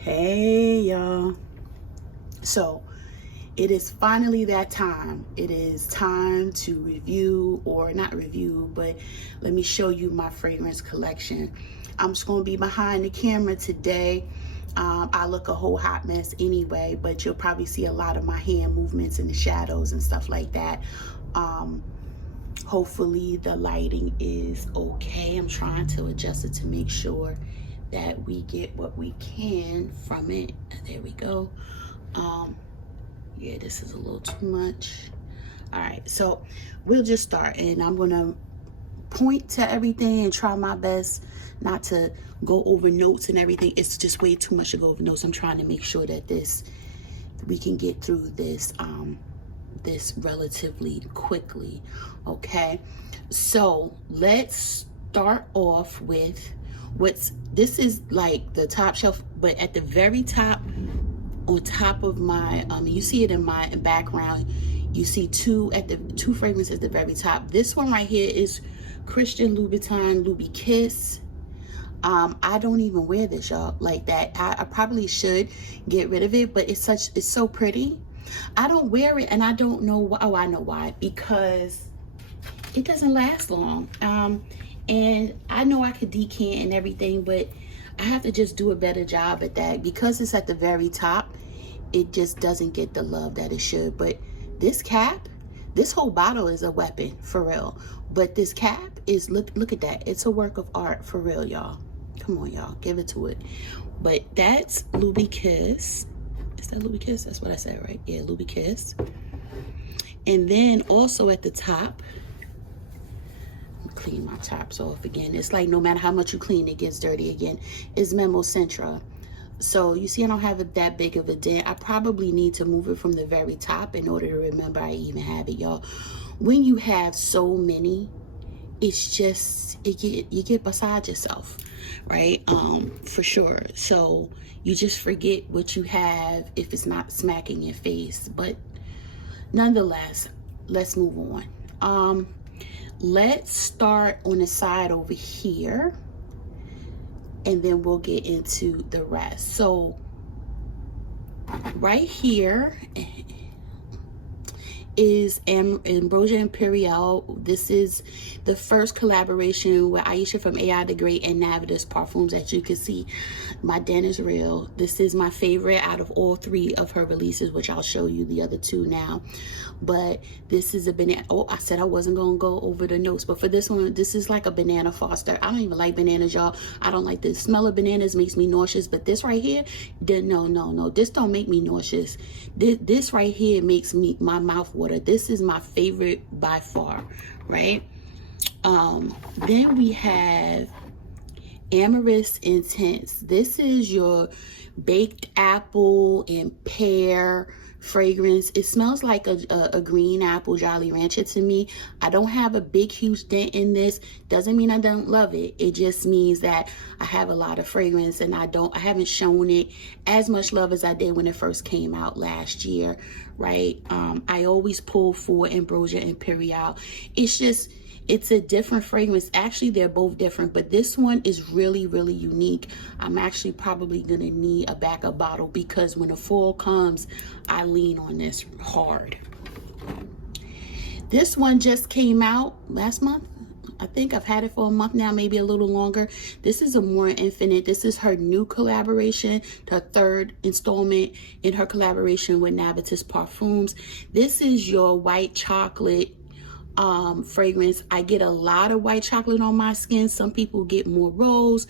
Hey y'all. So it is finally that time. It is time to review, or not review, but let me show you my fragrance collection. I'm just going to be behind the camera today. I look a whole hot mess anyway, but you'll probably see a lot of my hand movements in the shadows and stuff like that. Hopefully the lighting is okay. I'm trying to adjust it to make sure that we get what we can from it. There we go. Yeah, this is a little too much. All right, so we'll just start, and I'm gonna point to everything and try my best not to go over notes and everything. It's just way too much to go over notes. I'm trying to make sure that we can get through this this relatively quickly. Okay, so let's start off with this is like the top shelf, but at the very top, on top of my you see it in my background, you see two fragrances at the very top. This one right here is Christian Louboutin Louis Kiss. I don't even wear this, y'all, like that. I probably should get rid of it, but it's so pretty. I don't wear it, and I don't know why. Oh, I know why. Because it doesn't last long. And I know I could decant and everything, but I have to just do a better job at that. Because it's at the very top, it just doesn't get the love that it should. But this cap, this whole bottle is a weapon, for real. But this cap is, look at that. It's a work of art, for real, y'all. Come on, y'all, give it to it. But that's Louis Kiss. Is that Louis Kiss? That's what I said, right? Yeah, Louis Kiss. And then also at the top, clean my tops off again. It's like no matter how much you clean, it gets dirty again. It's Memo Centra. So you see I don't have that big of a dent. I probably need to move it from the very top in order to remember I even have it, y'all. When you have so many, it's just, you get beside yourself, right? For sure. So you just forget what you have if it's not smacking your face. But nonetheless, let's move on. Let's start on the side over here, and then we'll get into the rest. So right here is Ambrosia Imperial. This is the first collaboration with Aisha from AI the Great and Navitus Parfums. As you can see, my den is real. This is my favorite out of all three of her releases, which I'll show you the other two now. But this is a banana. Oh, I said I wasn't gonna go over the notes, but for this one, this is like a banana foster. I don't even like bananas, y'all. I don't like the smell of bananas, makes me nauseous. But this right here, no, this don't make me nauseous. This right here makes my mouth water. This is my favorite by far, right? Then we have Amorous Intense. This is your baked apple and pear fragrance. It smells like a green apple Jolly Rancher to me. I don't have a big huge dent in this. Doesn't mean I don't love it. It just means that I have a lot of fragrance, and I haven't shown it as much love as I did when it first came out last year, right? I always pull for Ambrosia Imperial. It's a different fragrance. Actually, they're both different, but this one is really, really unique. I'm actually probably gonna need a backup bottle because when the fall comes, I lean on this hard. This one just came out last month. I think I've had it for a month now, maybe a little longer. This is Amore Infinite. This is her new collaboration, her third installment in her collaboration with Navitus Parfums. This is your white chocolate fragrance. I get a lot of white chocolate on my skin. Some people get more rose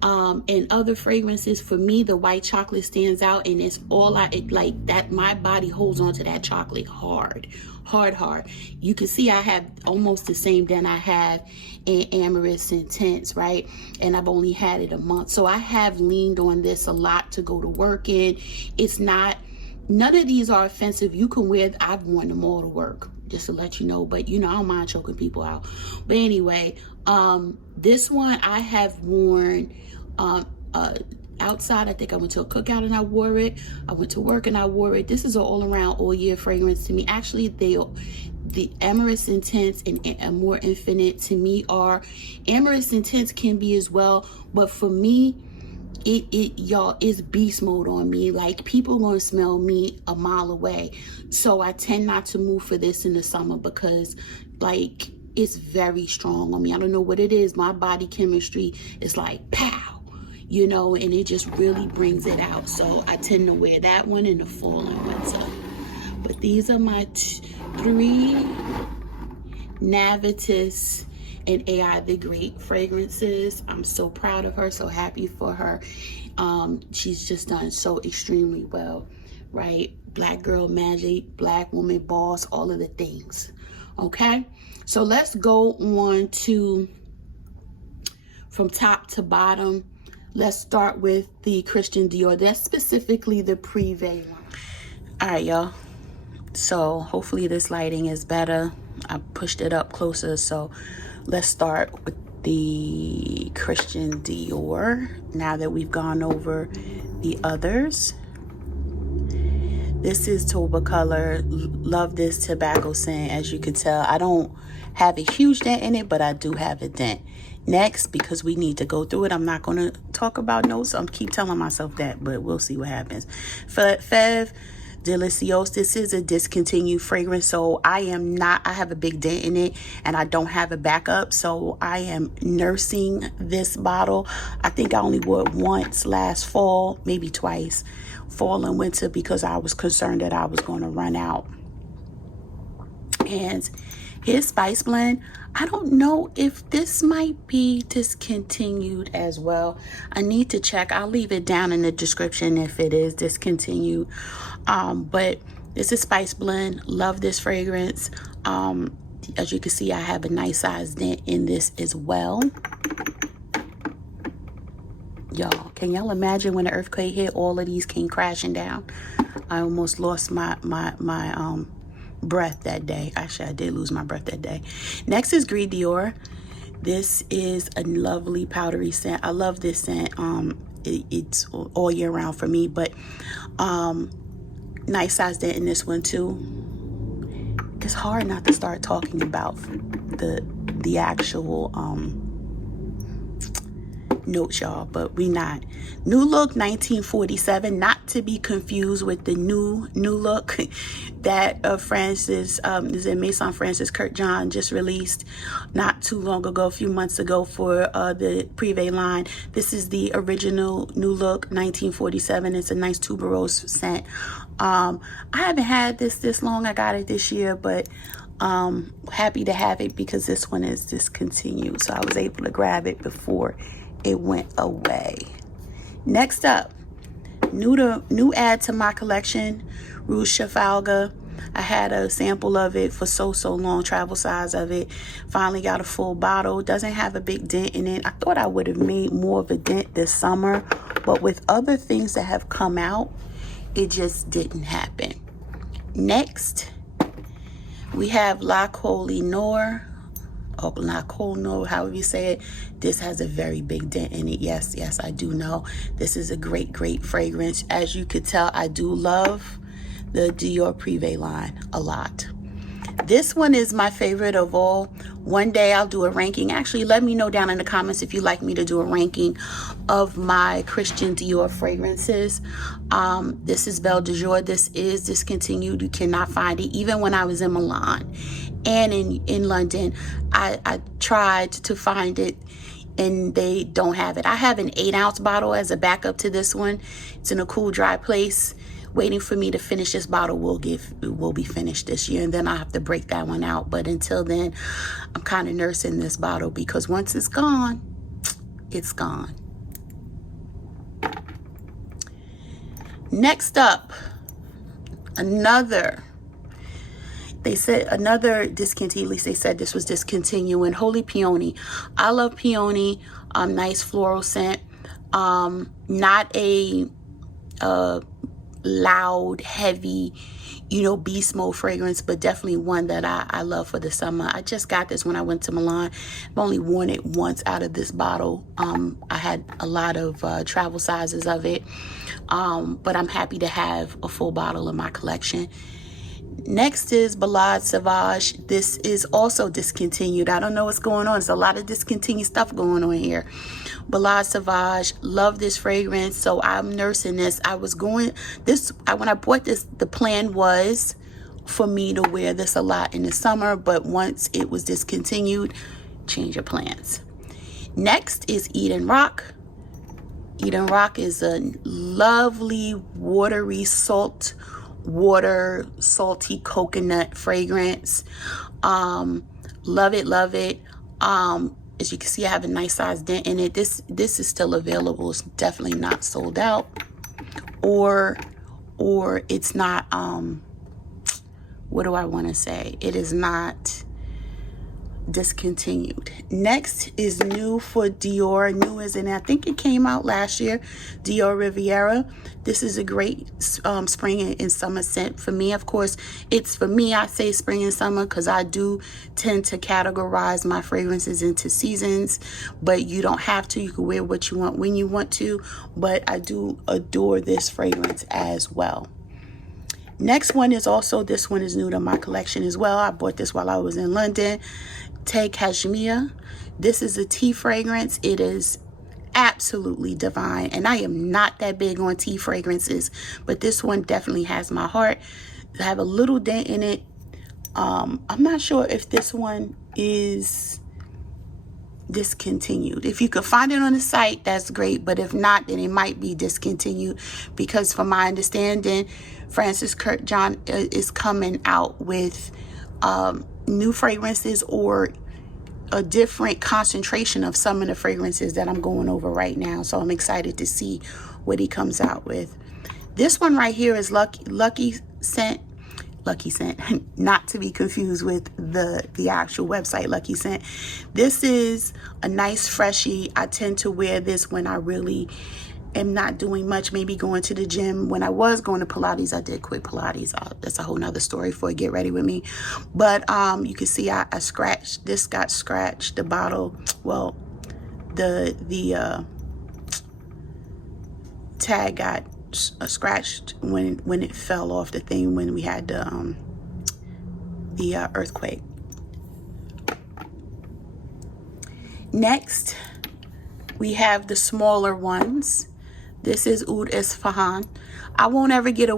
and other fragrances. For me, the white chocolate stands out, and it's all like that. My body holds on to that chocolate hard. You can see I have almost the same than I have in Amorous Intense, right? And I've only had it a month, so I have leaned on this a lot to go to work in. It's not, none of these are offensive. You can wear, I've worn them all to work, just to let you know, but you know, I don't mind choking people out. But anyway, this one I have worn outside. I think I went to a cookout and I wore it. I went to work and I wore it. This is an all around, all year fragrance to me. Actually, the Amorous Intense and Amore Infinite to me are, Amorous Intense can be as well, but for me, y'all, it's beast mode on me. Like, people gonna smell me a mile away. So I tend not to move for this in the summer because, like, it's very strong on me. I don't know what it is. My body chemistry is like pow, you know, and it just really brings it out. So I tend to wear that one in the fall and winter. But these are my 3 Navitus and AI the Great fragrances. I'm so proud of her, so happy for her. She's just done so extremely well, right? Black girl magic, black woman boss, all of the things. Okay, so let's go on to from top to bottom. Let's start with the Christian Dior. That's specifically the Privee one. All right, y'all. So hopefully this lighting is better. I pushed it up closer. So let's start with the Christian Dior now that we've gone over the others. This is Toba color. Love this tobacco scent. As you can tell, I don't have a huge dent in it, but I do have a dent. Next, because we need to go through it, I'm not going to talk about notes. I'm keep telling myself that, but we'll see what happens. Fève Delicios. This is a discontinued fragrance, so I have a big dent in it and I don't have a backup, so I am nursing this bottle. I think I only wore it once last fall, maybe twice, fall and winter, because I was concerned that I was going to run out. And his spice blend, I don't know if this might be discontinued as well. I need to check. I'll leave it down in the description if it is discontinued. But this is spice blend. Love this fragrance. As you can see, I have a nice size dent in this as well. Y'all, can y'all imagine when the earthquake hit, all of these came crashing down? I almost lost my breath that day. Actually, I did lose my breath that day. Next is Gris Dior. This is a lovely powdery scent. I love this scent. It's all year round for me, but nice size dent in this one too. It's hard not to start talking about the actual notes, y'all, but we not. New Look 1947, not to be confused with the new look that Francis is in Maison Francis Kurkdjian just released not too long ago, a few months ago, for the Privee line. This is the original New Look 1947. It's a nice tuberose scent. I haven't had this long. I got it this year, but happy to have it because this one is discontinued, so I was able to grab it before it went away. Next up, new add to my collection, Rouge Trafalgar. I had a sample of it for so long, travel size of it. Finally got a full bottle. Doesn't have a big dent in it. I thought I would have made more of a dent this summer, but with other things that have come out, it just didn't happen. Next, we have La Kohinoor, or La Kohinoor, however you say it. This has a very big dent in it. Yes, I do know. This is a great fragrance. As you could tell, I do love the Dior Privee line a lot. This one is my favorite of all. One day I'll do a ranking. Actually, let me know down in the comments if you'd like me to do a ranking of my Christian Dior fragrances. This is Belle de Jour. This is discontinued. You cannot find it. Even when I was in Milan and in London, I tried to find it and they don't have it. I have an 8-ounce bottle as a backup to this one. It's in a cool, dry place, waiting for me to finish. This bottle will be finished this year, and then I'll have to break that one out. But until then, I'm kind of nursing this bottle because once it's gone, it's gone. Next up, another discontinued. At least they said this was discontinuing. Holy Peony. I love peony. Nice floral scent. Not a loud, heavy, beast mode fragrance, but definitely one that I love for the summer. I just got this when I went to Milan. I've only worn it once out of this bottle. I had a lot of travel sizes of it, but I'm happy to have a full bottle in my collection. Next is Ballade Sauvage. This is also discontinued. I don't know what's going on. There's a lot of discontinued stuff going on here. Ballade Sauvage. Love this fragrance. So I'm nursing this. When I bought this, the plan was for me to wear this a lot in the summer. But once it was discontinued, change your plans. Next is Eden Rock. Eden Rock is a lovely watery salty coconut fragrance. Love it, love it. As you can see, I have a nice size dent in it. This is still available. It's definitely not sold out, or it's not, what do I want to say? It is not discontinued. Next is new for Dior. New as in, I think it came out last year, Dior Riviera. This is a great spring and summer scent for me. Of course, it's for me, I say spring and summer because I do tend to categorize my fragrances into seasons, but you don't have to. You can wear what you want when you want to, but I do adore this fragrance as well. Next one is also, this one is new to my collection as well. I bought this while I was in London. Tay Cashmere. This is a tea fragrance. It is absolutely divine, and I am not that big on tea fragrances, but this one definitely has my heart. I have a little dent in it. I'm not sure if this one is discontinued. If you could find it on the site, that's great, but if not, then it might be discontinued, because from my understanding, Francis Kurkdjian is coming out with new fragrances or a different concentration of some of the fragrances that I'm going over right now. So I'm excited to see what he comes out with. This one right here is Lucky Scent, not to be confused with the actual website Lucky Scent. This is a nice freshie. I tend to wear this when I really am not doing much, maybe going to the gym. When I was going to Pilates, I did quit Pilates. That's a whole nother story for Get Ready With Me. But you can see I scratched, this got scratched, the bottle, well, the tag got scratched when it fell off the thing when we had the earthquake. Next, we have the smaller ones. This is Oud Isfahan. I won't ever give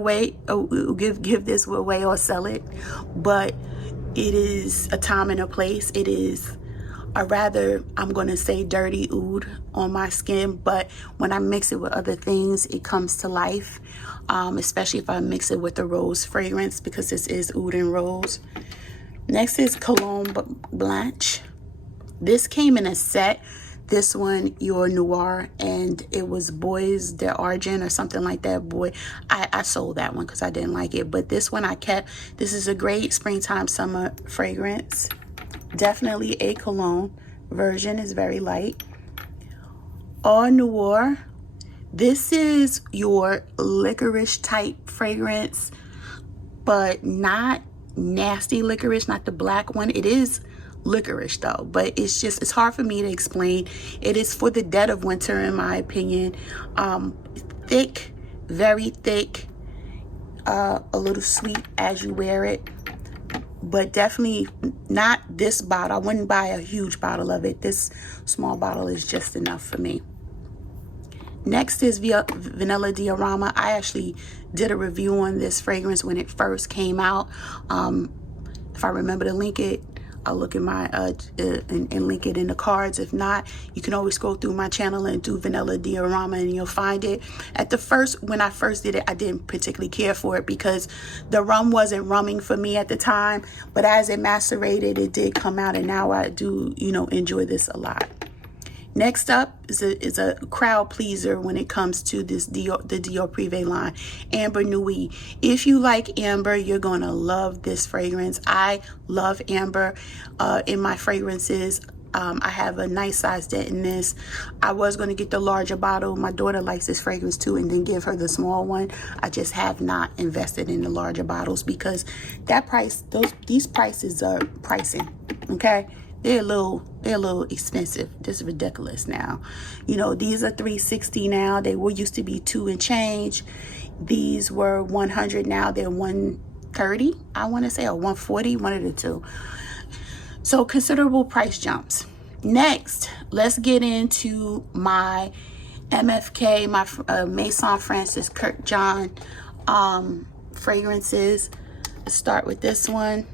this away or sell it, but it is a time and a place. It is a rather, I'm going to say, dirty oud on my skin, but when I mix it with other things, it comes to life, especially if I mix it with the rose fragrance, because this is oud and rose. Next is Cologne Blanche. This came in a set. This one, Your Noir, and it was Boys d'Argent or something like that. Boy, I sold that one because I didn't like it, but this one I kept. This is a great springtime summer fragrance. Definitely a cologne version, is very light. Au Noir. This is your licorice type fragrance, but not nasty licorice, not the black one. It is licorice though, but it's hard for me to explain. It is for the dead of winter, in my opinion. Thick, very thick, a little sweet as you wear it, but definitely not this bottle. I wouldn't buy a huge bottle of it. This small bottle is just enough for me. Next is Vanilla Diorama. I actually did a review on this fragrance when it first came out. If I remember to link it, I'll look at my and link it in the cards. If not, you can always go through my channel and do Vanilla Diorama and you'll find it. When I first did it, I didn't particularly care for it because the rum wasn't rumming for me at the time, but as it macerated, it did come out, and now I do, enjoy this a lot. Next up is a crowd pleaser when it comes to this the Dior Privee line, Amber Nuit. If you like amber, you're gonna love this fragrance. I love amber in my fragrances. I have a nice size dent in this. I was going to get the larger bottle. My daughter likes this fragrance too, and then give her the small one. I just have not invested in the larger bottles because these prices are pricing, okay? They're a little expensive. Just ridiculous now. These are $360 now. They used to be $2 and change. These were $100 now. They're $130, 130, I want to say, or 140, one of the two. So considerable price jumps. Next, let's get into my MFK, my Maison Francis Kurkdjian fragrances. Let's start with this one.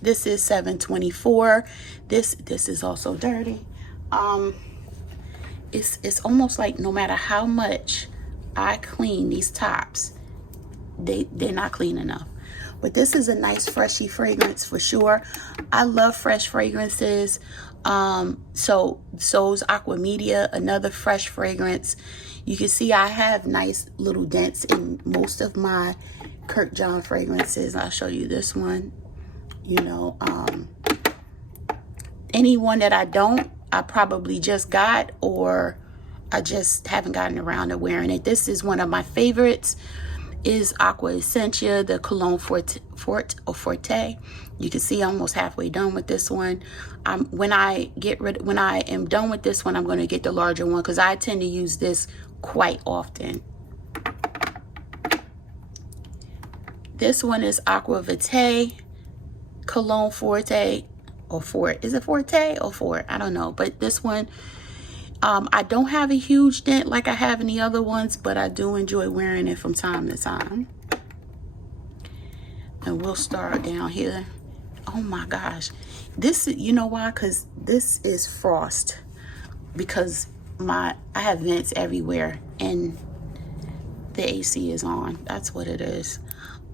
This is 724. This is also dirty. It's almost like no matter how much I clean these tops, they're not clean enough. But this is a nice freshy fragrance for sure. I love fresh fragrances. So's Aqua Media, another fresh fragrance. You can see I have nice little dents in most of my Kurkdjian fragrances. I'll show you this one. You know, any one that I don't, I probably just got, or I just haven't gotten around to wearing it. This is one of my favorites, is Aqua Essentia, the Cologne Forte. You can see I'm almost halfway done with this one. When I am done with this one, I'm going to get the larger one because I tend to use this quite often. This one is Aqua Vitae, Cologne Forte, or Fort. Is it Forte or Fort? I don't know. But this one, I don't have a huge dent like I have in the other ones, but I do enjoy wearing it from time to time. And we'll start down here. Oh my gosh. This, you know why? Because this is frost. Because I have vents everywhere and the AC is on. That's what it is.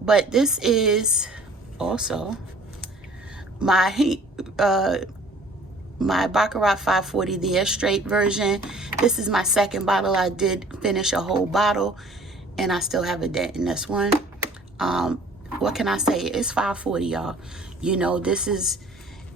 But this is also my Baccarat 540, the Air Straight version. This is my second bottle. I did finish a whole bottle and I still have a dent in this one. What can I say? It's 540, y'all. You know, this is,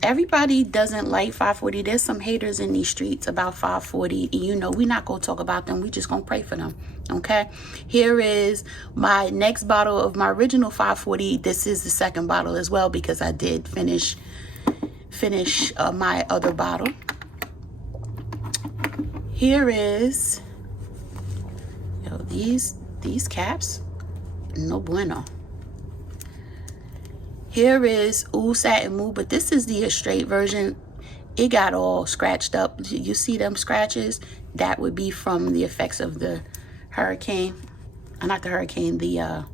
everybody doesn't like 540. There's some haters in these streets about 540. You know, we're not going to talk about them. We just going to pray for them. Okay. Here is my next bottle of my original 540. This is the second bottle as well because I did finish my other bottle. Here is, yo, these caps, no bueno. Here is Oud Satin Mousse, but this is the straight version. It got all scratched up. You see them scratches? That would be from the effects of the hurricane. Not the hurricane, the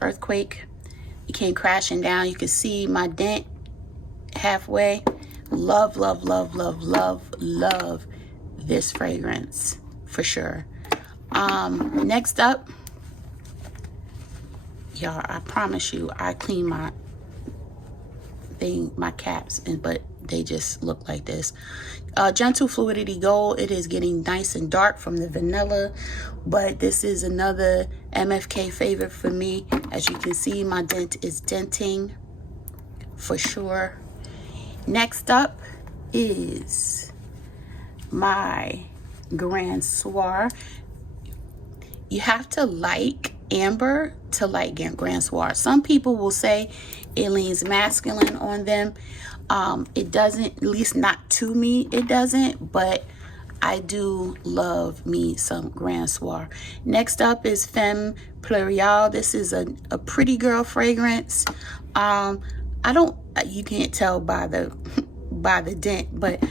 earthquake. It came crashing down. You can see my dent halfway. Love, love, love, love, love, love this fragrance for sure. Next up, y'all, I promise you, I clean my caps, but they just look like this. Gentle Fluidity Gold. It is getting nice and dark from the vanilla, but this is another MFK favorite for me. As you can see, my dent is denting for sure. Next up is my Grand Soir. You have to like amber to like Grand Soir. Some people will say it leans masculine on them. It doesn't, at least not to me, it doesn't, but I do love me some Grand Soir. Next up is Femme Plurial. This is a pretty girl fragrance. You can't tell by the dent, but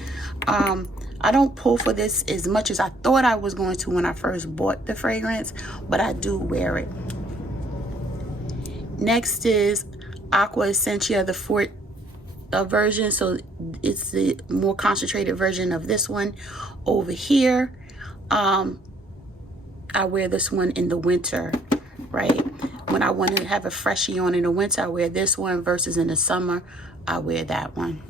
I don't pull for this as much as I thought I was going to when I first bought the fragrance, but I do wear it. Next is Aqua Essentia, the Fort version. So it's the more concentrated version of this one over here. I wear this one in the winter, right? When I want to have a freshie on in the winter, I wear this one, versus in the summer, I wear that one.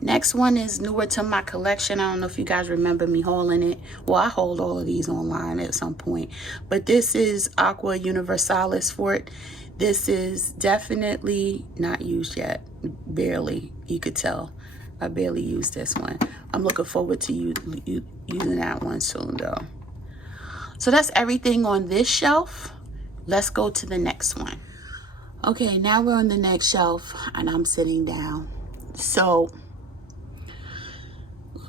Next one is newer to my collection. I don't know if you guys remember me hauling it. Well, I hauled all of these online at some point. But this is Aqua Universalis Fort. This is definitely not used yet. Barely. You could tell. I barely used this one. I'm looking forward to using that one soon, though. So that's everything on this shelf. Let's go to the next one. Okay, now we're on the next shelf, and I'm sitting down. So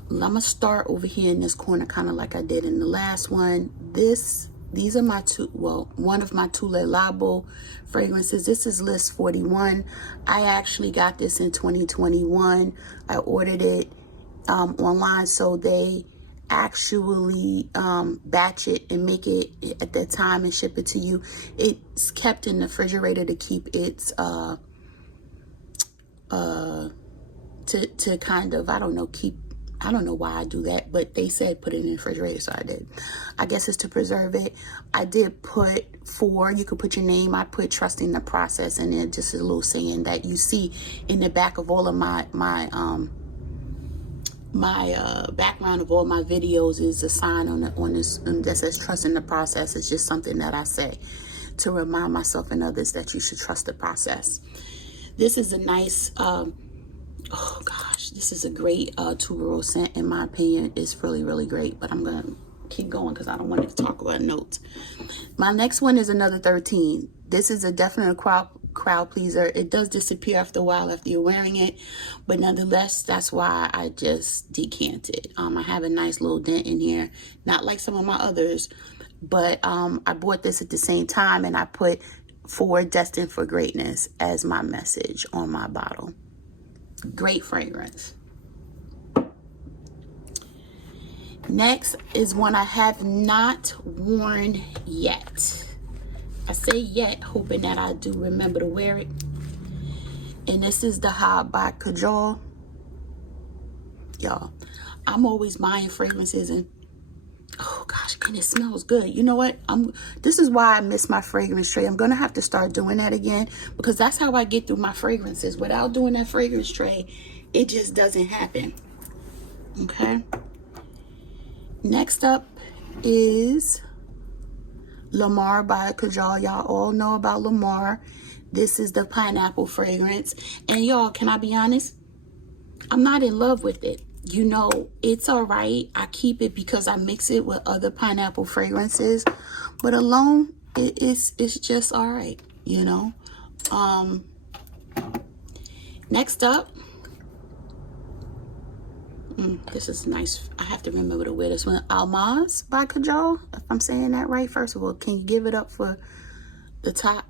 I'm gonna start over here in this corner, kind of like I did in the last one. This these are my two, well, one of my two Le Labo fragrances. This is list 41. I actually got this in 2021. I ordered it online, so they actually batch it and make it at that time and ship it to you. It's kept in the refrigerator to keep its to kind of, I don't know, I don't know why I do that, but they said put it in the refrigerator, so I did. I guess it's to preserve it. I did put 4, you could put your name. I put trusting the process, and then just a little saying that you see in the back of all of my background of all my videos is a sign on this that says trust in the process. It's just something that I say to remind myself and others that you should trust the process. This is a nice, oh gosh, this is a great tuberose scent in my opinion. It's really, really great, but I'm going to keep going because I don't want to talk about notes. My next one is another 13. This is a definite crowd pleaser. It does disappear after a while after you're wearing it, but nonetheless, that's why I just decanted. I have a nice little dent in here, not like some of my others, but I bought this at the same time, and I put "For Destined for Greatness" as my message on my bottle. Great fragrance. Next is one I have not worn yet. I say yet, hoping that I do remember to wear it. And this is the Houd by Kurkdjian. Y'all, I'm always buying fragrances, and oh gosh, and it smells good. You know what? This is why I miss my fragrance tray. I'm gonna have to start doing that again, because that's how I get through my fragrances. Without doing that fragrance tray, it just doesn't happen. Okay. Next up is Lamar by Kurkdjian. Y'all all know about Lamar. This is the pineapple fragrance. And y'all, can I be honest? I'm not in love with it. You know, it's all right. I keep it because I mix it with other pineapple fragrances. But alone, it's just all right, you know. Next up, this is nice. I have to remember to wear this one. Almaz by Kurkdjian, if I'm saying that right. First of all, can you give it up for the top?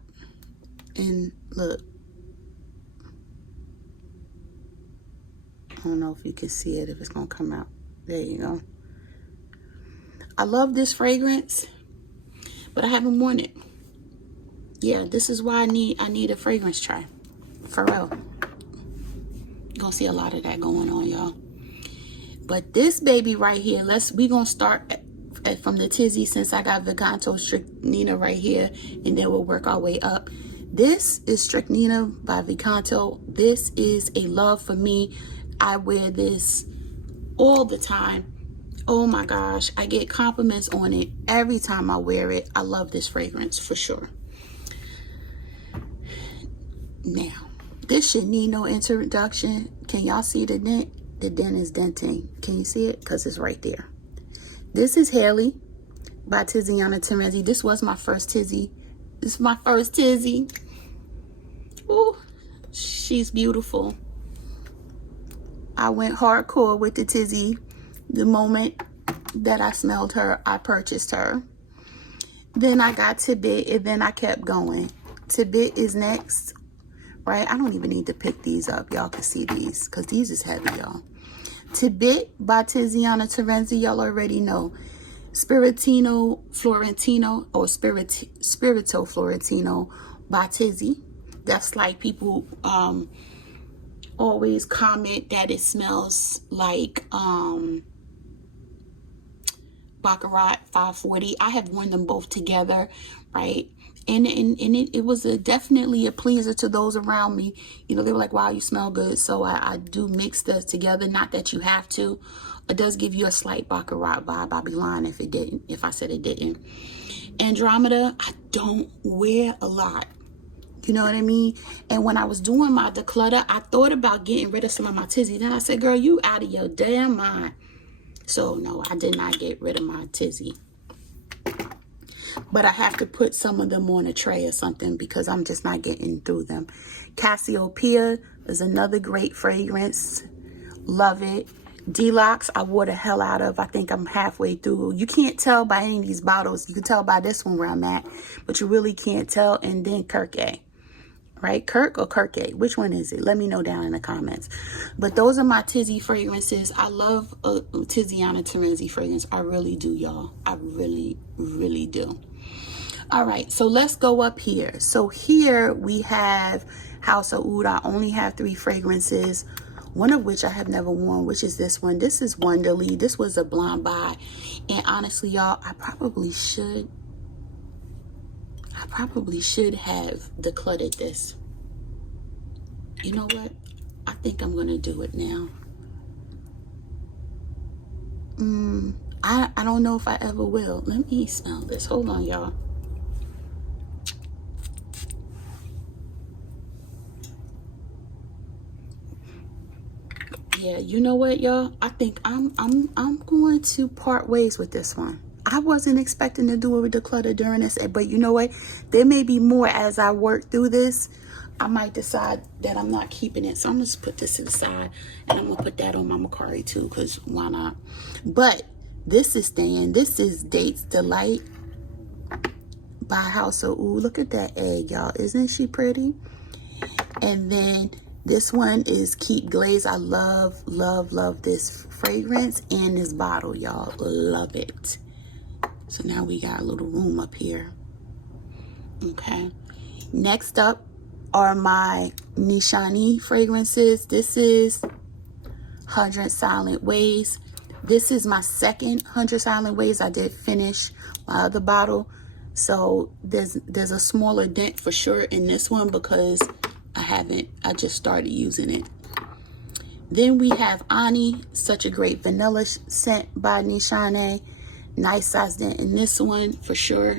And look, I don't know if you can see it, if it's gonna come out. There you go. I love this fragrance, but I haven't worn it. Yeah, this is why I need a fragrance tray. For real. You're gonna see a lot of that going on, y'all. But this baby right here, we gonna start from the Tizzy, since I got Viganto Strychnina right here, and then we'll work our way up. This is Strychnina by Viganto. This is a love for me. I wear this all the time. Oh my gosh, I get compliments on it every time I wear it. I love this fragrance for sure. Now, this should need no introduction. Can y'all see the dent? The dent is denting. Can you see it? Because it's right there. This is Haley by Tiziana Terenzi. This was my first Tizzy. This is my first Tizzy. Ooh, she's beautiful. I went hardcore with the Tizzy. The moment that I smelled her, I purchased her. Then I got Tibet, and then I kept going. Tibet is next. Right? I don't even need to pick these up. Y'all can see these, because these is heavy, y'all. Tibet by Tiziana Terenzi. Y'all already know. Spirito Florentino, or Spirito Florentino by Tizzy. That's like people always comment that it smells like Baccarat 540. I have worn them both together, right? And it was definitely a pleaser to those around me. You know, they were like, wow, you smell good. So I do mix those together. Not that you have to. It does give you a slight Baccarat vibe. I'd be lying if I said it didn't. Andromeda, I don't wear a lot. You know what I mean? And when I was doing my declutter, I thought about getting rid of some of my Tizzy. Then I said, girl, you out of your damn mind. So no, I did not get rid of my Tizzy. But I have to put some of them on a tray or something, because I'm just not getting through them. Cassiopeia is another great fragrance. Love it. Deluxe, I wore the hell out of. I think I'm halfway through. You can't tell by any of these bottles. You can tell by this one where I'm at, but you really can't tell. And then Kurkdjian, right? Kirk or Kurkdjian? Which one is it? Let me know down in the comments. But those are my Tizzy fragrances. I love Tiziana Terenzi fragrance. I really do, y'all. I really, really do. All right, so let's go up here. So here we have House of Oud. I only have 3 fragrances, one of which I have never worn, which is this one. This is Wonderly. This was a blind buy. And honestly, y'all, I probably should have decluttered this. You know what? I think I'm going to do it now. I don't know if I ever will. Let me smell this. Hold on, y'all. Yeah, you know what, y'all? I think I'm going to part ways with this one. I wasn't expecting to do a declutter during this, but you know what? There may be more as I work through this. I might decide that I'm not keeping it. So I'm going to put this to the side, and I'm going to put that on my MERCARI too, because why not? But this is staying. This is Dates Delight by House of Oud. Look at that egg, y'all. Isn't she pretty? And then this one is Keep Glaze. I love, love, love this fragrance and this bottle, y'all. Love it. So now we got a little room up here. Okay. Next up are my Nishani fragrances. This is 100 Silent Ways. This is my second 100 Silent Ways. I did finish my other bottle. So there's a smaller dent for sure in this one because I just started using it. Then we have Ani, such a great vanilla scent by Nishane. Nice size dent in this one for sure.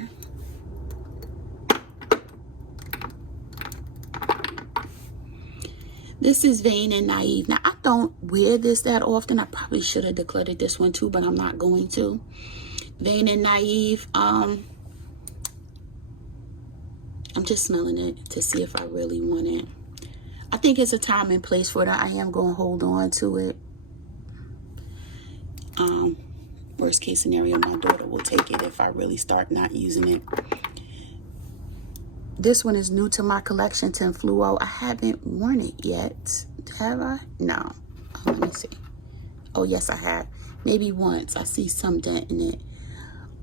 This is Vain and Naive. Now, I don't wear this that often. I probably should have decluttered this one too, but I'm not going to. Vain and Naive. I'm just smelling it to see if I really want it. I think it's a time and place for that. I am going to hold on to it. Worst case scenario, my daughter will take it if I really start not using it. This one is new to my collection, Ten Fluo. I haven't worn it yet. Have I? No. Let me see. Oh, yes, I have. Maybe once. I see some dent in it.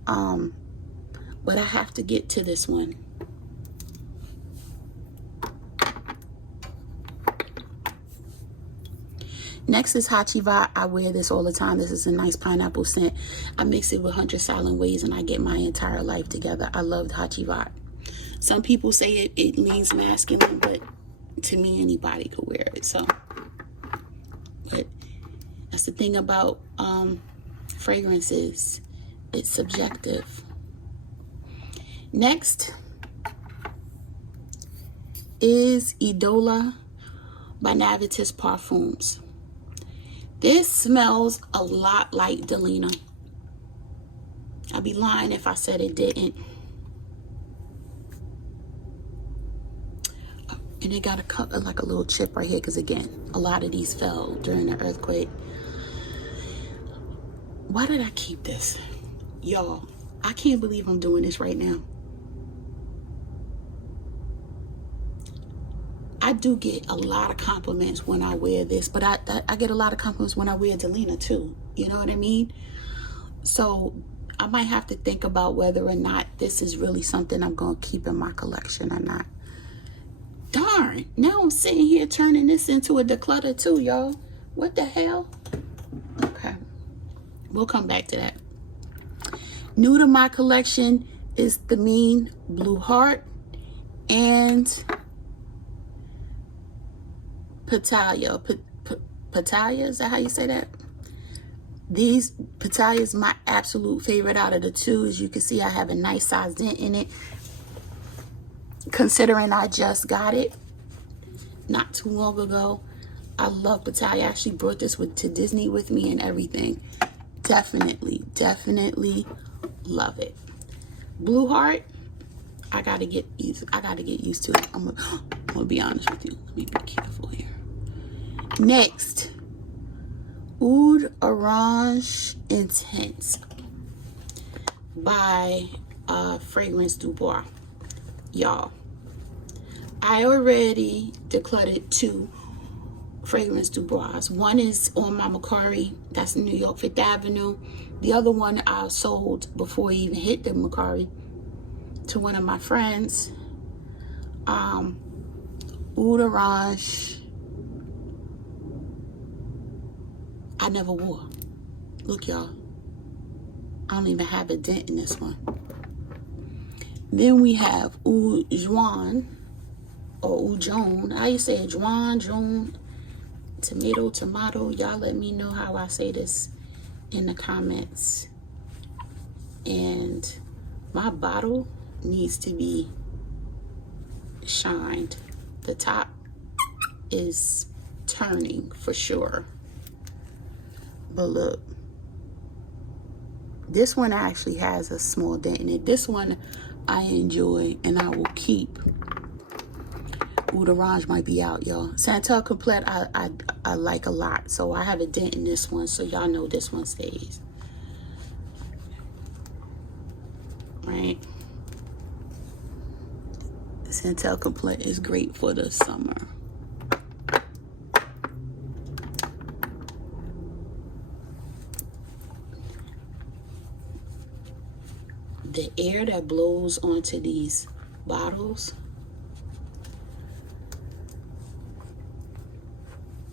But I have to get to this one. Next is Hachivat. I wear this all the time. This is a nice pineapple scent. I mix it with 100 Silent Ways and I get my entire life together. I love Hachivat. Some people say it leans masculine, but to me, anybody could wear it. So, but that's the thing about fragrances. It's subjective. Next is Idola by Navitus Parfums. This smells a lot like Delina. I'd be lying if I said it didn't. And it got like a little chip right here because, again, a lot of these fell during the earthquake. Why did I keep this? Y'all, I can't believe I'm doing this right now. I do get a lot of compliments when I wear this, but I get a lot of compliments when I wear Delina too. You know what I mean? So I might have to think about whether or not this is really something I'm going to keep in my collection or not. Darn, now I'm sitting here turning this into a declutter too, y'all. What the hell? Okay, we'll come back to that. New to my collection is the Mean Blue Heart and Patalia. Patalia, is that how you say that? Patalia is my absolute favorite out of the two. As you can see, I have a nice size dent in it. Considering I just got it not too long ago, I love Patalia. I actually brought this to Disney with me and everything. Definitely love it. Blue Heart, I gotta get used to it. I'm gonna be honest with you. Let me be careful here. Next, Oud Orange Intense by Fragrance Du Bois. Y'all, I already decluttered 2 Fragrance Du Bois. One is on my MERCARI, that's in New York, 5th Avenue. The other one I sold before I even hit the MERCARI to one of my friends. Oud Orange, I never wore. Look, y'all, I don't even have a dent in this one. Then we have Oud Juan, or Oud Joan. How you say it? Juan, Joan, tomato. Y'all let me know how I say this in the comments. And my bottle needs to be shined. The top is turning for sure. But look, this one actually has a small dent in it. This one I enjoy and I will keep. Oud Orange might be out, y'all. Santal Complete I like a lot. So I have a dent in this one, so y'all know this one stays. Right? Santal Complete is great for the summer. The air that blows onto these bottles,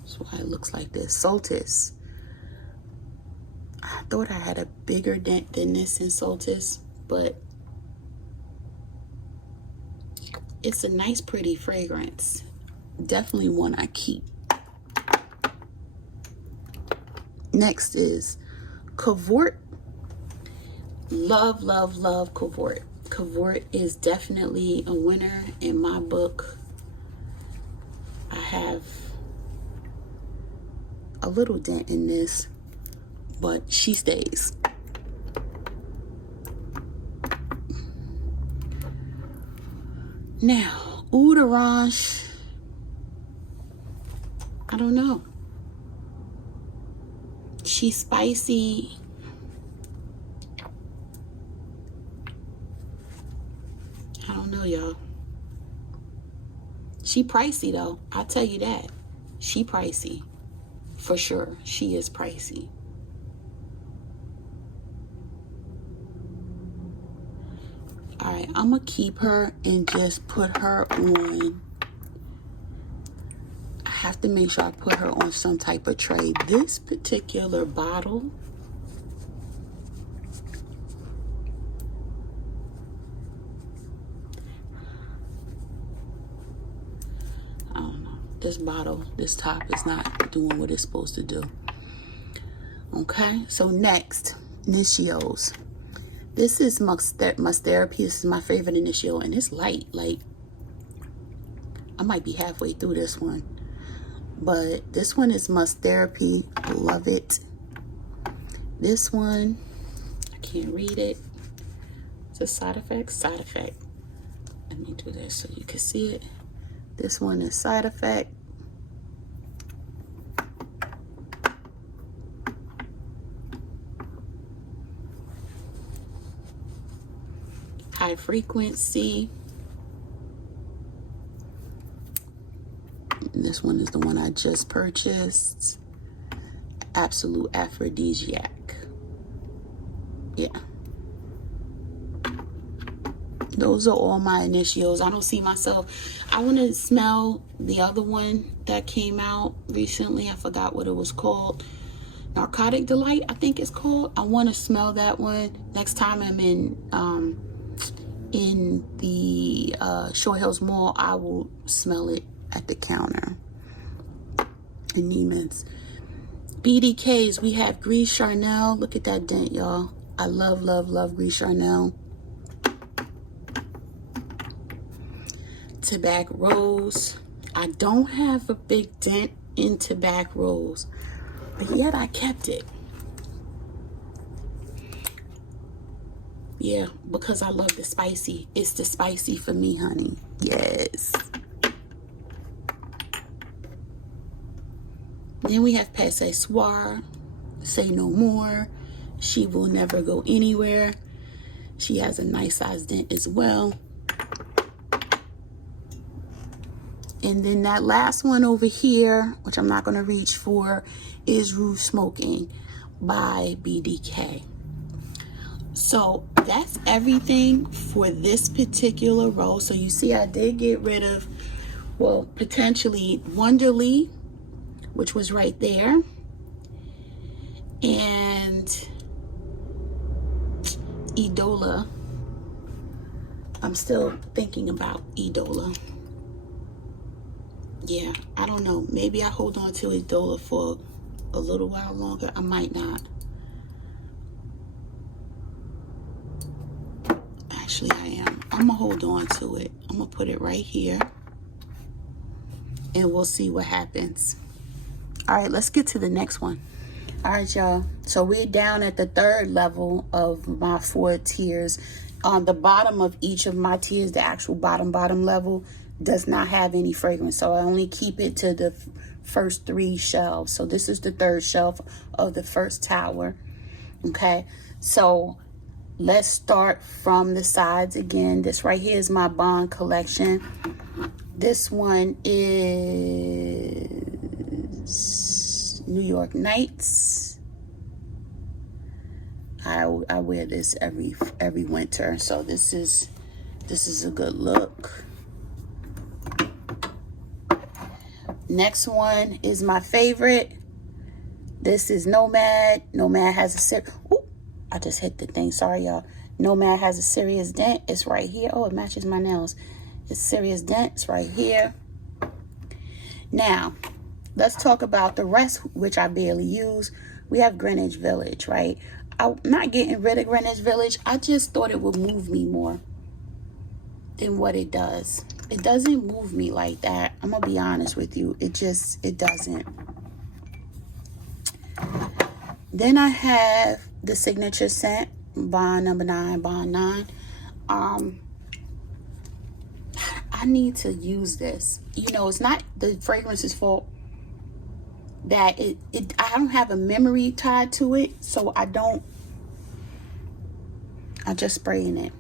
that's why it looks like this. Soltis. I thought I had a bigger dent than this in Soltis, but it's a nice, pretty fragrance. Definitely one I keep. Next is Cavort. Love Cavort. Cavort is definitely a winner in my book. I have a little dent in this, but she stays. Now, Oud Orange, I don't know. She's spicy. I don't know, y'all. She pricey though. I'll tell you that. She pricey. For sure. She is pricey. Alright, I'm gonna keep her and just put her on. I have to make sure I put her on some type of tray. This particular bottle, this bottle, this top is not doing what it's supposed to do. Okay, so next, Initios. This is Must Therapy. This is my favorite Initio, and it's light. Like, I might be halfway through this one. But this one is Must Therapy. I love it. This one, I can't read it. It's a side effect. Side effect. Let me do this so you can see it. This one is Side Effect. High Frequency. And this one is the one I just purchased. Absolute Aphrodisiac. Yeah. Those are all my Initials. I don't see myself. I want to smell the other one that came out recently. I forgot what it was called. Narcotic Delight, I think it's called. I want to smell that one next time I'm in the Short Hills Mall. I will smell it at the counter in Neiman's. BDKs, we have Gris Charnel. Look at that dent, y'all. I love Gris Charnel. Tobacco Rose. I don't have a big dent in Tobacco Rose, but yet I kept it. Yeah, because I love the spicy. It's the spicy for me, honey. Yes. Then we have Passe Soir. Say no more. She will never go anywhere. She has a nice size dent as well. And then that last one over here, which I'm not going to reach for, is Roof Smoking by BDK. So that's everything for this particular row. So you see I did get rid of, well, potentially Wonderly, which was right there. And Idola. I'm still thinking about Idola. Yeah, I don't know. Maybe I hold on to Idola for a little while longer. I might not. Actually, I am. I'm gonna hold on to it. I'm gonna put it right here, and we'll see what happens. All right, let's get to the next one. All right, y'all. So we're down at the third level of my 4 tiers. On the bottom of each of my tiers, the actual bottom level does not have any fragrance. So I only keep it to the first 3 shelves. So this is the 3rd shelf of the first tower. Okay, so let's start from the sides again. This right here is my Bond collection. This one is New York Nights. I wear this every winter, so this is a good look. Next one is my favorite. This is Nomad. Nomad has a I just hit the thing. Sorry, y'all. Nomad has a serious dent. It's right here. Oh, it matches my nails. It's serious dent. It's right here. Now, let's talk about the rest, which I barely use. We have Greenwich Village, right? I'm not getting rid of Greenwich Village. I just thought it would move me more than what it does. It doesn't move me like that. I'm going to be honest with you. It doesn't. Then I have the signature scent, Bond number 9, Bond 9. I need to use this. You know, it's not the fragrance's fault that I don't have a memory tied to it, so I'm just spraying it.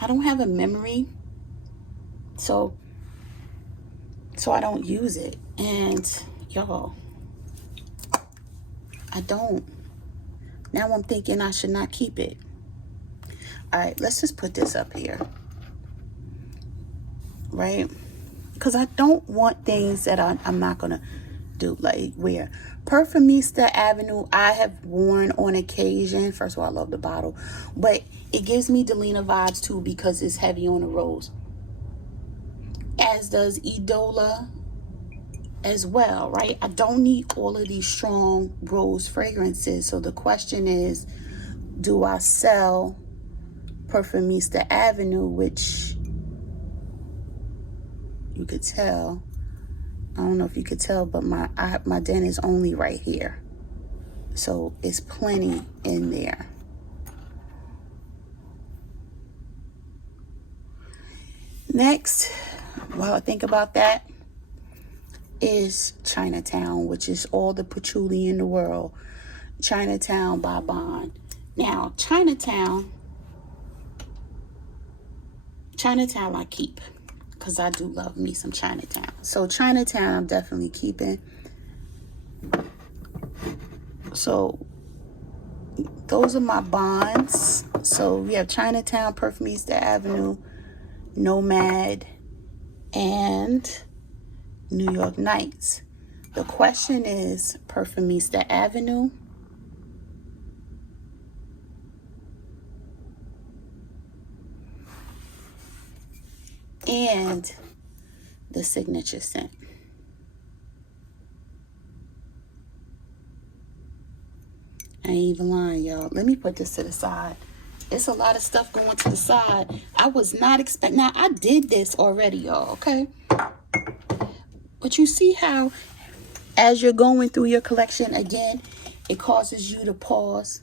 I don't have a memory, so I don't use it. And y'all, I don't. Now I'm thinking I should not keep it. All right, let's just put this up here, right? Because I don't want things that I'm not gonna do, like wear. Perfumista Avenue, I have worn on occasion. First of all, I love the bottle, but it gives me Delina vibes too because it's heavy on the rose. As does Idola as well, right? I don't need all of these strong rose fragrances. So the question is, do I sell Perfumista Avenue, which you could tell, I don't know if you could tell, but my dent is only right here, so it's plenty in there. Next, while I think about that, is Chinatown, which is all the patchouli in the world. Chinatown by Bond. Now, Chinatown I keep, because I do love me some Chinatown. So Chinatown I'm definitely keeping. So those are my Bonds. So we have Chinatown, Perfumista Avenue, Nomad, and New York Nights. The question is Perfumista Avenue, and the signature scent. I ain't even lying, y'all. Let me put this to the side. It's a lot of stuff going to the side. I was not expecting. Now, I did this already, y'all, okay? But you see how, as you're going through your collection, again, it causes you to pause.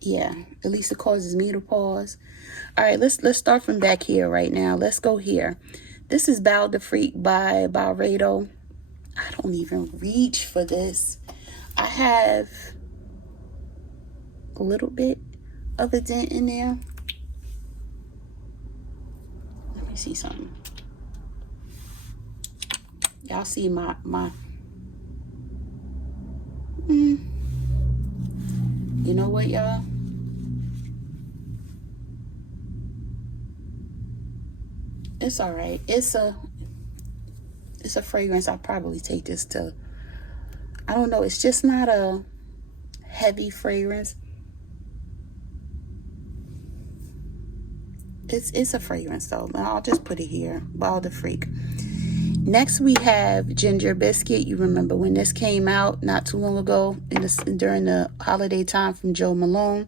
Yeah, at least it causes me to pause. All right, let's start from back here right now. Let's go here. This is Bow the Freak by Balrado. I don't even reach for this. I have a little bit of a dent in there. Let me see something. Y'all see my you know what, y'all? It's all right. It's a fragrance. I'll probably take this to, I don't know, it's just not a heavy fragrance. It's a fragrance though. I'll just put it here. Wild the Freak. Next we have Ginger Biscuit. You remember when this came out not too long ago during the holiday time from Joe Malone.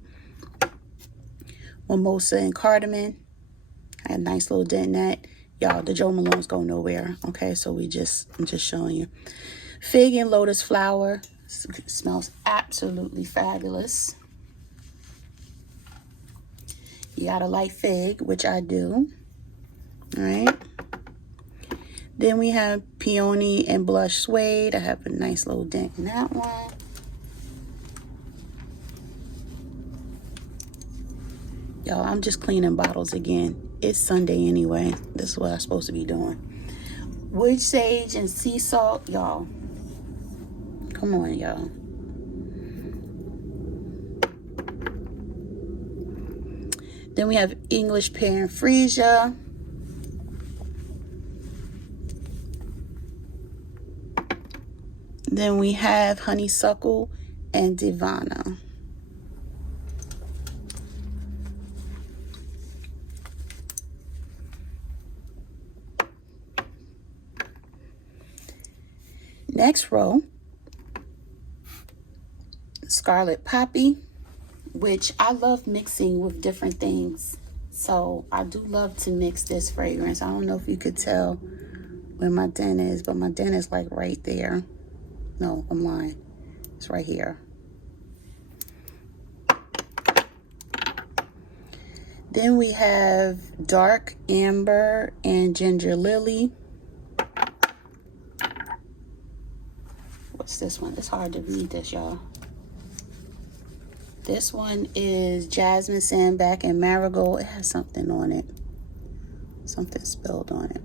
Mimosa and cardamom. I had a nice little dent in that. Y'all, the Joe Malones go nowhere. Okay, so I'm just showing you. Fig and lotus flower. Smells absolutely fabulous. You gotta like fig, which I do. All right. Then we have Peony and Blush Suede. I have a nice little dent in that one. Y'all, I'm just cleaning bottles again. It's Sunday anyway. This is what I'm supposed to be doing. Wood Sage and Sea Salt. Y'all, come on, y'all. Then we have English Pear and Freesia. Then we have Honeysuckle and Divana. Next row, Scarlet Poppy, which I love mixing with different things. So I do love to mix this fragrance. I don't know if you could tell where my dent is, but my dent is like right there. No, I'm lying. It's right here. Then we have Dark Amber and Ginger Lily. What's this one? It's hard to read this, y'all. This one is Jasmine Sandback and Marigold. It has something on it. Something spilled on it.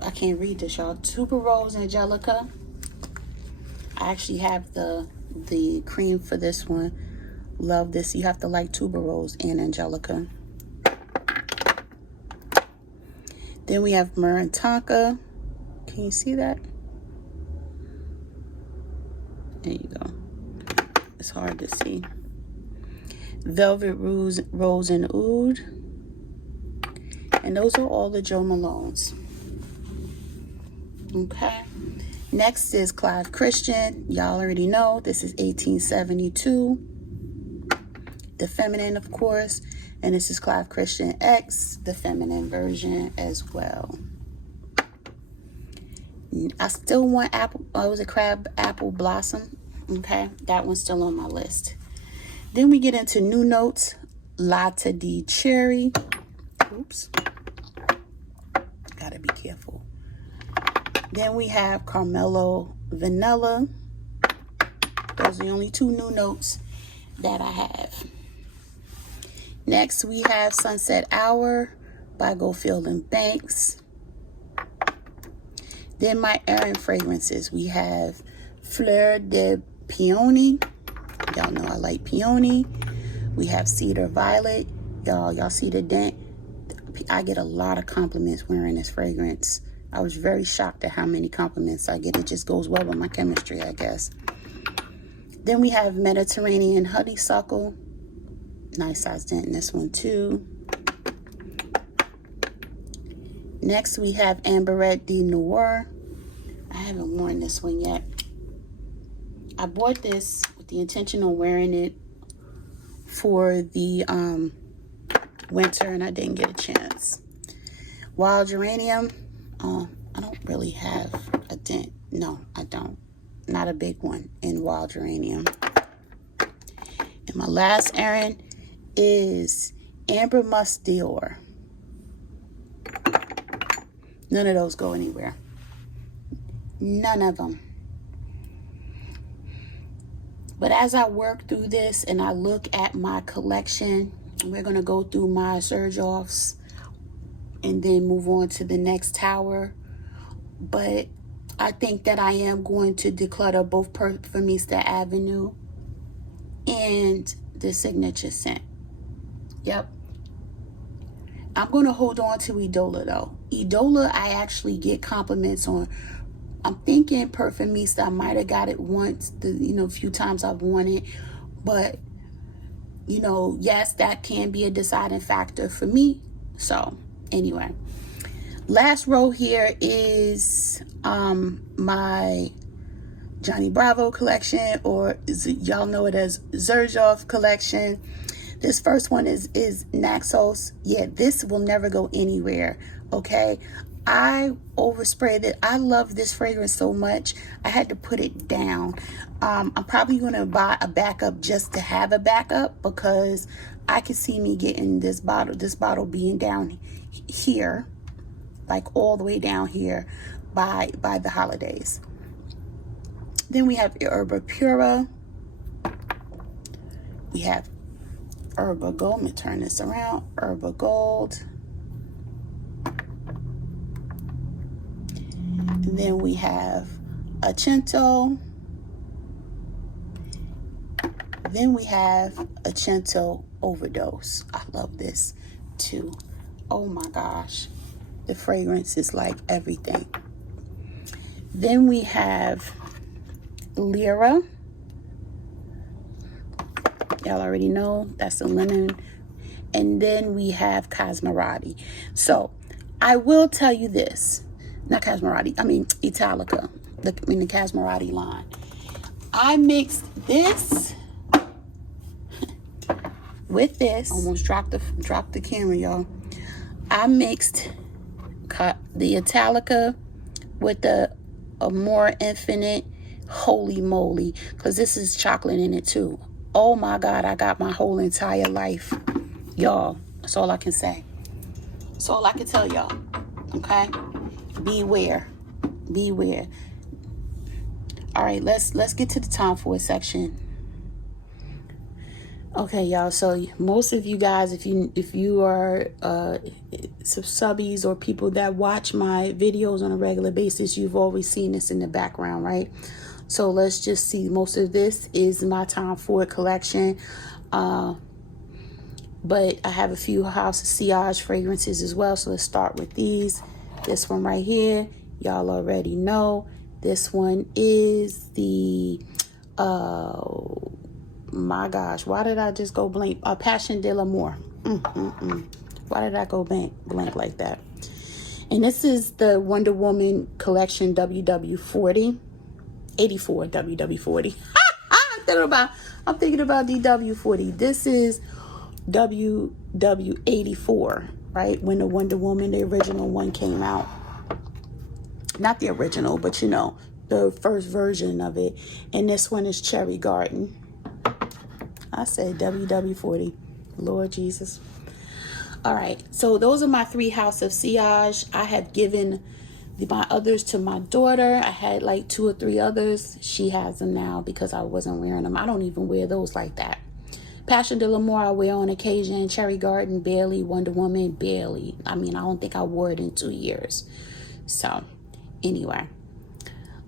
I can't read this, y'all. Tuberose Angelica. I actually have the cream for this one. Love this. You have to like Tuberose and Angelica. Then we have Myrrh and Tonka. Can you see that? There you go. It's hard to see. Velvet Rose and Oud. And those are all the Joe Malones. Okay. Next is Clive Christian. Y'all already know this is 1872. The feminine, of course. And this is Clive Christian X, the feminine version as well. I still want apple, was it Crab Apple Blossom? Okay, that one's still on my list. Then we get into new notes. Latte di Cherry. Oops. Gotta be careful. Then we have Carmelo Vanilla. Those are the only two new notes that I have. Next, we have Sunset Hour by Goldfield and Banks. Then my errand fragrances. We have Fleur de Peony. Y'all know I like peony. We have Cedar Violet. Y'all see the dent? I get a lot of compliments wearing this fragrance. I was very shocked at how many compliments I get. It just goes well with my chemistry, I guess. Then we have Mediterranean Honeysuckle. Nice size dent in this one too. Next we have Amberette de Noir. I haven't worn this one yet. I bought this with the intention of wearing it for the winter and I didn't get a chance. Wild Geranium. I don't really have a dent. No, I don't. Not a big one in Wild Geranium. And my last errand is Amber Musk Dior. None of those go anywhere. None of them. But as I work through this and I look at my collection, we're going to go through my Zerjoffs and then move on to the next tower. But I think that I am going to declutter both Parfumista Avenue and the signature scent. Yep. I'm going to hold on to Idola though. Idola, I actually get compliments on. I'm thinking Parfumista, I might have got it once, a few times I've worn it. But, yes, that can be a deciding factor for me. So, anyway. Last row here is my Johnny Bravo collection, or y'all know it as Zerjoff collection. This first one is Naxos. Yeah, this will never go anywhere, okay? I oversprayed it. I love this fragrance so much, I had to put it down. I'm probably going to buy a backup just to have a backup, because I can see me getting this bottle being down here, like all the way down here by the holidays. Then we have Herba Pura. We have Herba Gold. Let me turn this around. Herba Gold. And then we have Accento. Then we have Accento Overdose. I love this too. Oh my gosh. The fragrance is like everything. Then we have Lyra. Y'all already know that's a lemon. And then we have Cosmarati. So I will tell you this. Not Cosmarati, I mean Italica. The Cosmarati line. I mixed this with this. Almost dropped the camera, y'all. I mixed the Italica with the Amore Infinite. Holy moly, because this is chocolate in it too. Oh my God, I got my whole entire life, y'all. That's all I can say. That's all I can tell y'all. Okay, beware. All right, let's get to the Tom Ford section. Okay, y'all, so most of you guys, if you are subbies or people that watch my videos on a regular basis, you've always seen this in the background, right? So let's just see. Most of this is my Tom Ford collection, but I have a few House of Sillage fragrances as well. So let's start with these. This one right here, y'all already know. This one is the my gosh, why did I just go blank? Passion de l'Amour. Why did I go blank like that? And this is the Wonder Woman collection WW40. 84 WW40. I'm thinking about DW40. This is WW84, right? When the Wonder Woman, the original one, came out. Not the original, but the first version of it. And this one is Cherry Garden. I said WW40. Lord Jesus. All right. So those are my 3 House of Sillage. I have given my others to my daughter. I had like 2 or 3 others. She has them now because I wasn't wearing them. I don't even wear those like that. Passion de l'Amour I wear on occasion. Cherry Garden, barely. Wonder Woman, barely. I mean, I don't think I wore it in 2 years. So, anyway.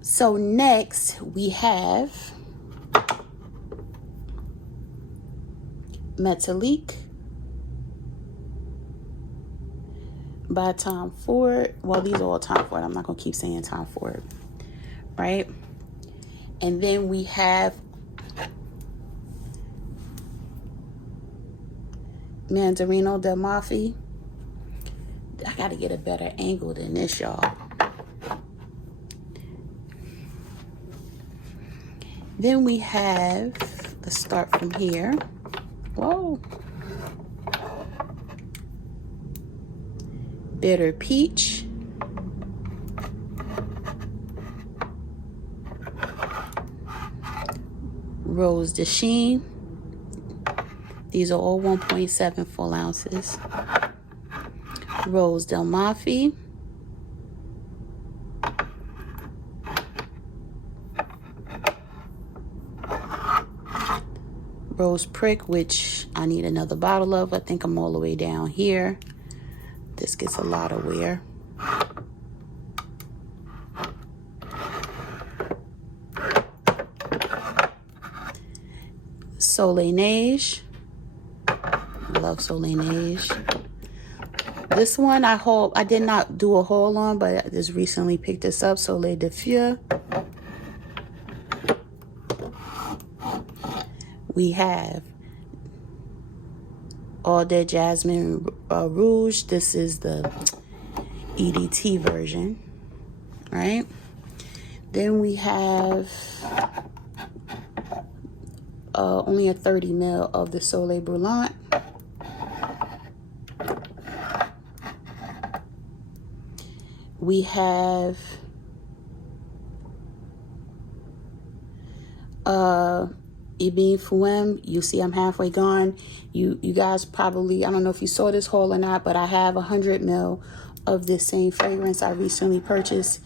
So, next we have Metallique by Tom Ford. Well, these are all Tom Ford. I'm not going to keep saying Tom Ford. Right? And then we have Mandarino del Mafia. I got to get a better angle than this, y'all. Then we have, let's start from here. Whoa. Bitter Peach. Rose de Chine. These are all 1.7 full ounces. Rose del Mafia. Rose Prick, which I need another bottle of. I think I'm all the way down here. This gets a lot of wear. Soleil Neige. Love Soleil Neige. This one I did not do a haul on, but I just recently picked this up. Soleil de Feu. We have All Day Jasmine Rouge. This is the EDT version, right? Then we have only a 30 ml of the Soleil Brûlant. We have Ibn Fouem. You see I'm halfway gone. You guys probably, I don't know if you saw this haul or not, but I have 100 ml of this same fragrance I recently purchased.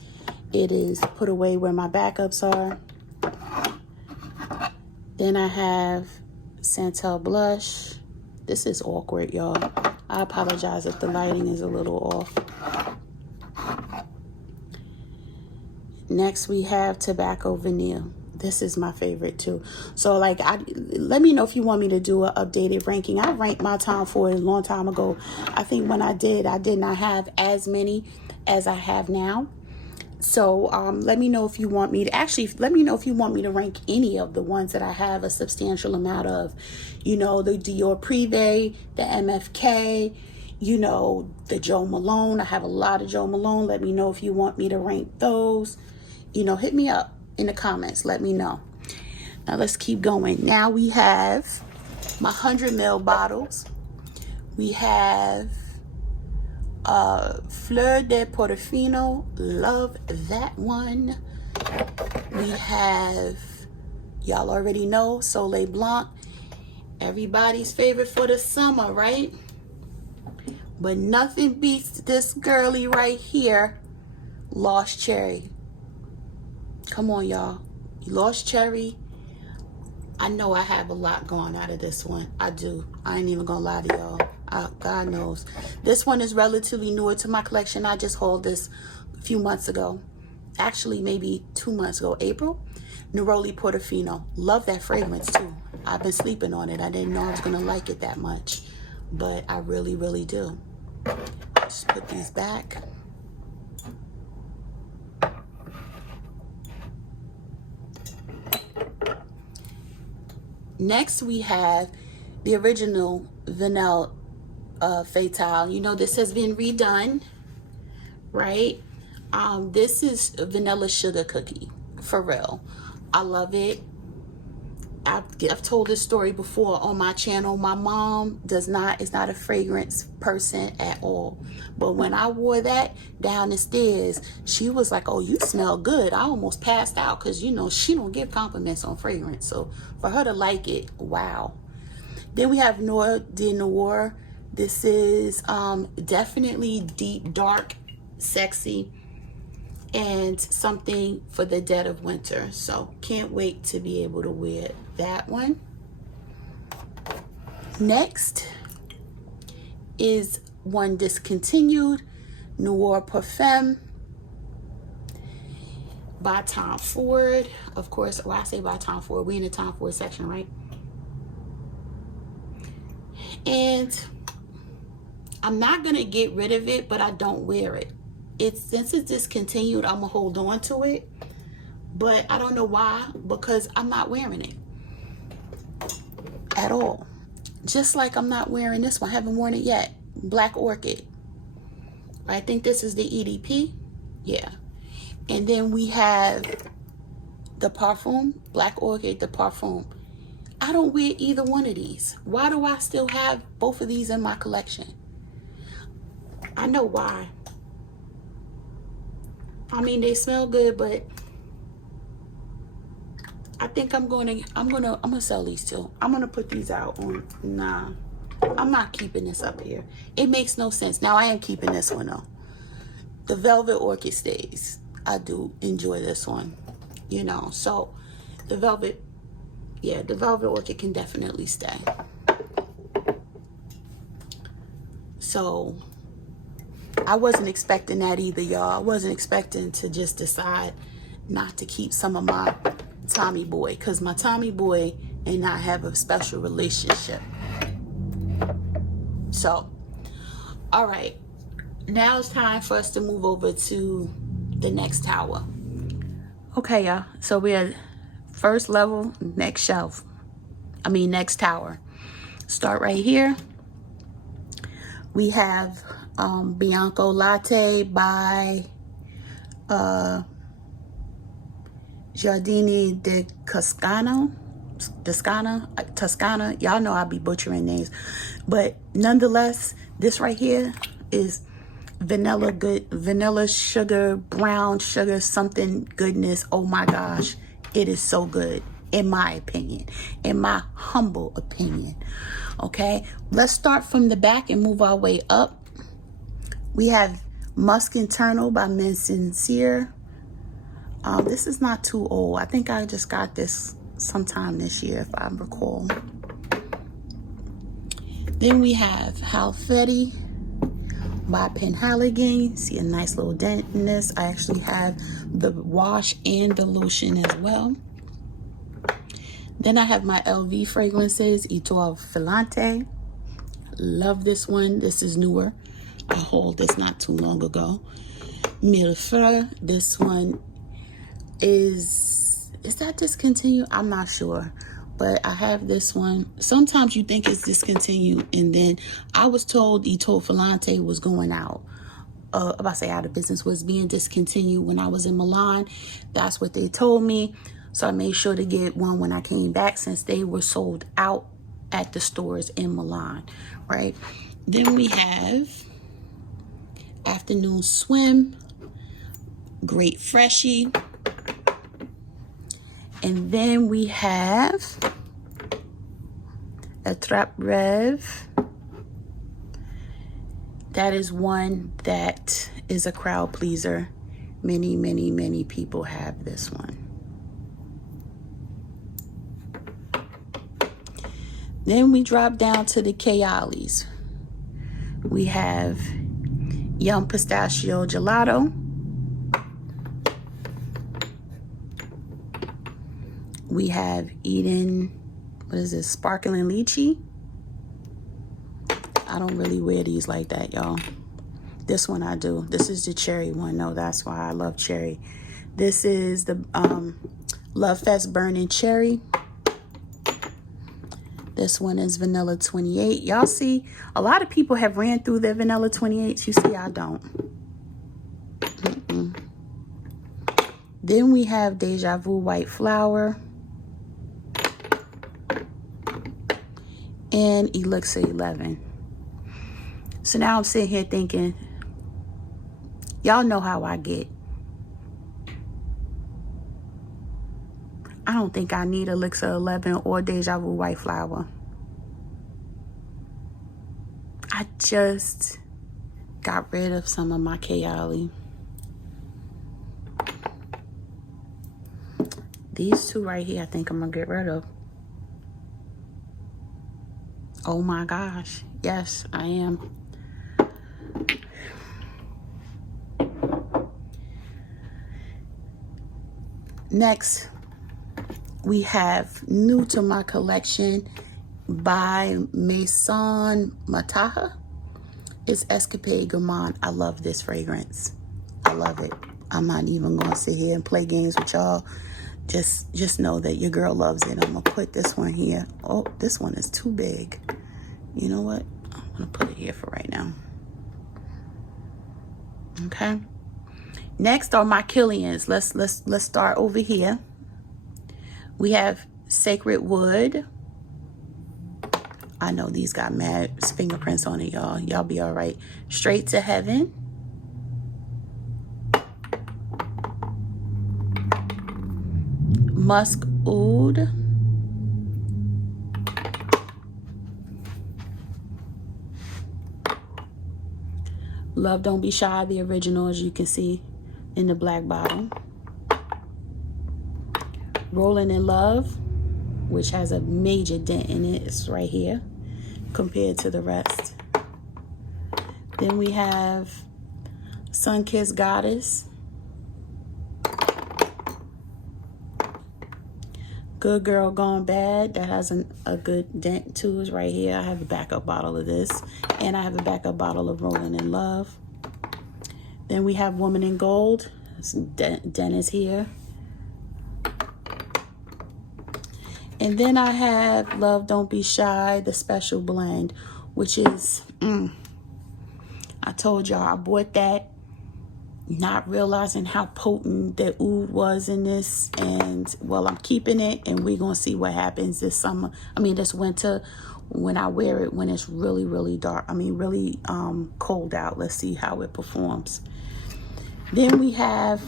It is put away where my backups are. Then I have Santal Blush. This is awkward, y'all. I apologize if the lighting is a little off. Next we have Tobacco Vanille. This is my favorite too. So like, let me know if you want me to do an updated ranking. I ranked my Tom Ford a long time ago. I think when I did not have as many as I have now. So let me know if you want me to, actually, let me know if you want me to rank any of the ones that I have a substantial amount of. You know, the Dior Privee, the MFK, you know, the Joe Malone. I have a lot of Joe Malone. Let me know if you want me to rank those. You know, hit me up in the comments. Let me know. Now let's keep going. Now we have my 100 ml bottles. We have Fleur de Portofino. Love that one. We have, y'all already know, Soleil Blanc. Everybody's favorite for the summer, right? But nothing beats this girly right here, Lost Cherry. Come on, y'all. Lost Cherry. I know I have a lot going out of this one. I do. I ain't even gonna lie to y'all. God knows. This one is relatively newer to my collection. I just hauled this a few months ago. Actually, maybe 2 months ago. April. Neroli Portofino. Love that fragrance too. I've been sleeping on it. I didn't know I was gonna like it that much, but I really, really do. Just put these back. Next, we have the original Vanilla Fatale. You know, this has been redone, right? This is a vanilla sugar cookie, for real. I love it. I've told this story before on my channel. My mom is not a fragrance person at all. But when I wore that down the stairs, she was like, oh, you smell good. I almost passed out because, you know, she don't give compliments on fragrance. So for her to like it, wow. Then we have Noir de Noir. This is definitely deep, dark, sexy, and something for the dead of winter. So can't wait to be able to wear that one. Next is one discontinued, Noir Parfum by Tom Ford. Of course, well, I say by Tom Ford, we in the Tom Ford section, right? And I'm not gonna get rid of it, but I don't wear it. Since it's discontinued, I'm gonna hold on to it, but I don't know why, because I'm not wearing it at all. Just like I'm not wearing this one. I haven't worn it yet. Black Orchid. I think this is the EDP. Yeah. And then we have the Parfum, Black Orchid, the Parfum. I don't wear either one of these. Why do I still have both of these in my collection? I know why. I mean, they smell good, but I think I'm gonna sell these two. I'm gonna put these out on. Nah, I'm not keeping this up here. It makes no sense. Now I am keeping this one though. The Velvet Orchid stays. I do enjoy this one, you know. So the Velvet Yeah, the Velvet Orchid can definitely stay. So I wasn't expecting that either, y'all. I wasn't expecting to just decide not to keep some of my Tommy Boy, because my Tommy Boy and I have a special relationship. So, all right. Now it's time for us to move over to the next tower. Okay, y'all. So we're at first level, next shelf. Next tower. Start right here. We have Bianco Latte by Giardini di Toscana. Y'all know I'll be butchering names. But nonetheless, this right here is vanilla sugar, brown sugar, something goodness. Oh my gosh. It is so good, in my opinion, in my humble opinion. Okay, let's start from the back and move our way up. We have Musk Internal by Men Sincere. This is not too old. I think I just got this sometime this year, if I recall. Then we have Halfetti by Penhaligon. See a nice little dent in this. I actually have the wash and the lotion as well. Then I have my LV fragrances, Etoile Filante. Love this one. This is newer. I hauled this not too long ago. Mille Fleurs. This one is that discontinued? I'm not sure. But I have this one. Sometimes you think it's discontinued, and then I was told Etoile Filante was going out. About to say out of business, was being discontinued when I was in Milan. That's what they told me. So I made sure to get one when I came back, since they were sold out at the stores in Milan, right? Then we have Afternoon Swim, Great Freshie. And then we have a Trap Rev. That is one that is a crowd pleaser. Many, many, many people have this one. Then we drop down to the Kayali's. We have Yum Pistachio Gelato. We have Eden, what is this, Sparkling Lychee. I don't really wear these like that, y'all. This one I do. This is the cherry one. No, that's why I love cherry. This is the Love Fest Burning Cherry. This one is Vanilla 28. Y'all see, a lot of people have ran through their Vanilla 28s. You see, I don't. Then we have Deja Vu White Flower. And Elixir 11. So now I'm sitting here thinking, y'all know how I get. I don't think I need Elixir 11 or Deja Vu White Flower. I just got rid of some of my Kayali. These two right here, I think I'm gonna get rid of. Oh my gosh. Yes, I am. Next, we have new to my collection by Maison Mataha. It's Escapade Gourmand. I love this fragrance. I love it. I'm not even going to sit here and play games with y'all. Just know that your girl loves it. I'm going to put this one here. Oh, this one is too big. You know what? I'm going to put it here for right now. Okay. Next are my Killians. Let's start over here. We have Sacred Wood. I know these got mad fingerprints on it, y'all. Y'all be all right. Straight to Heaven. Musk Oud. Love Don't Be Shy, the original, as you can see in the black bottle. Rolling in Love. which has a major dent in it. It's right here compared to the rest. Then we have Sun-Kissed Goddess. Good Girl Gone Bad. That has a good dent too. Is right here. I have a backup bottle of this. And I have a backup bottle of Rolling in Love. Then we have Woman in Gold. Dent is here. And then I have Love Don't Be Shy, the special blend, which is, I told y'all I bought that not realizing how potent the oud was in this. And, well, I'm keeping it, and we're going to see what happens this summer. I mean, this winter when I wear it when it's really, really dark. I mean, really cold out. Let's see how it performs. Then we have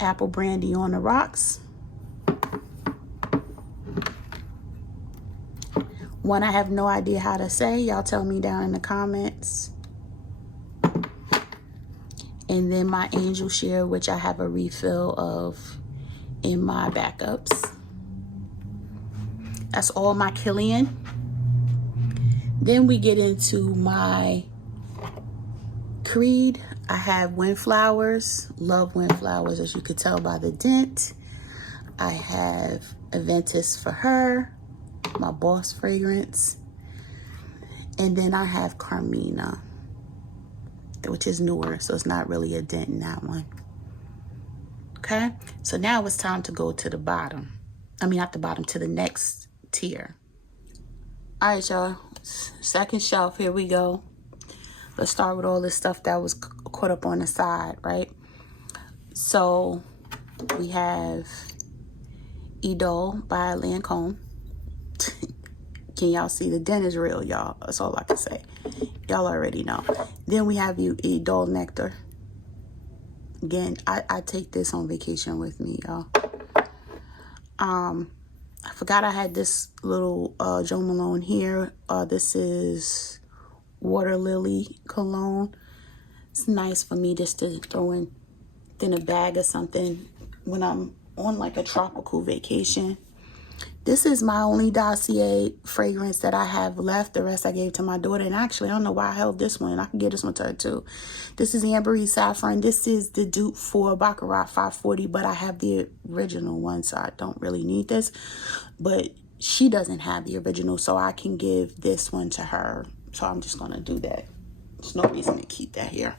Apple Brandy on the Rocks. One I have no idea how to say. Y'all tell me down in the comments. And then my Angel Share, which I have a refill of in my backups. That's all my Killian. Then we get into my Creed. I have Windflowers. Love Windflowers, as you could tell by the dent. I have Aventus for Her, my Boss fragrance. And then I have Carmina, which is newer, so it's not really a dent in that one. Okay, so now it's time to go to the bottom. I mean, not the bottom, to the next tier. All right, y'all, second shelf, here we go. Let's start with all this stuff that was caught up on the side, right? So we have Idole by Lancome. Can y'all see the dent is real, y'all? That's all I can say. Y'all already know. Then we have Idole Nectar. Again, I take this on vacation with me, y'all. I forgot I had this little Joe Malone here. This is Water Lily cologne. It's nice for me just to throw in a bag or something when I'm on like a tropical vacation. This is my only Dossier fragrance that I have left. The rest I gave to my daughter. And actually, I don't know why I held this one. I can give this one to her too. This is Ambery Saffron. This is the dupe for Baccarat 540, but I have the original one, so I don't really need this. But she doesn't have the original, so I can give this one to her. So I'm just going to do that. There's no reason to keep that here.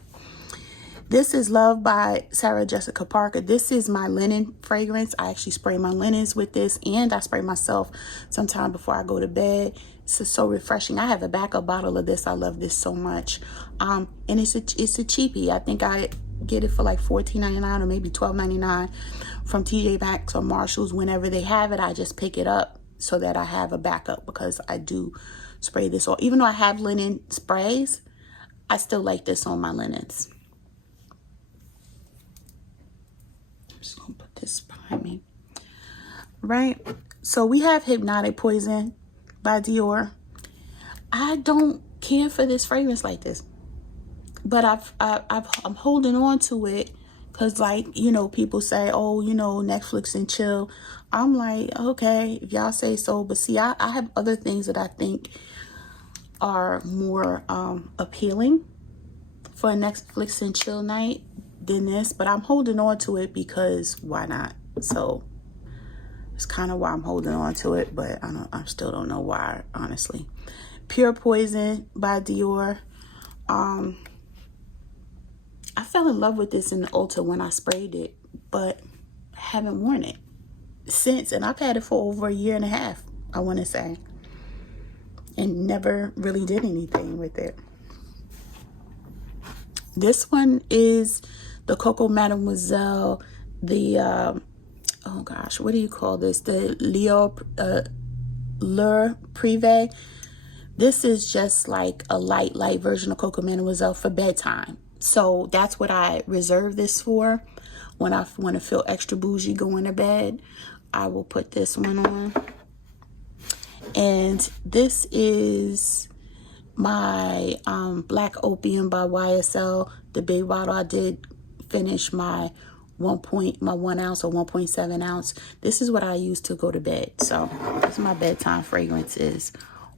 This is Love by Sarah Jessica Parker. This is my linen fragrance. I actually spray my linens with this, and I spray myself sometime before I go to bed. This is so refreshing. I have a backup bottle of this. I love this so much. And it's a cheapie. I think I get it for like $14.99 or maybe $12.99 from TJ Maxx or Marshalls. Whenever they have it, I just pick it up so that I have a backup, because I do spray this. Or even though I have linen sprays, I still like this on my linens. Just gonna put this behind me. Right, so we have Hypnotic Poison by Dior. I don't care for this fragrance like this, but I'm holding on to it because, like, you know, people say, oh, you know, Netflix and chill. I'm like, okay, if y'all say so. But see, I have other things that I think are more appealing for a Netflix and chill night than this, but I'm holding on to it because why not? So it's kind of why I'm holding on to it, but I still don't know why, honestly. Pure Poison by Dior. I fell in love with this in the Ulta when I sprayed it, but I haven't worn it since, and I've had it for over 1.5 years, I want to say, and never really did anything with it. This one is the Coco Mademoiselle, the oh gosh, what do you call this? The Le Privee. This is just like a light version of Coco Mademoiselle for bedtime. So that's what I reserve this for. When I want to feel extra bougie going to bed, I will put this one on. And this is my Black Opium by YSL, the big bottle. I did finish my my 1 ounce or 1.7 ounce. This is what I use to go to bed. So this is my bedtime fragrance is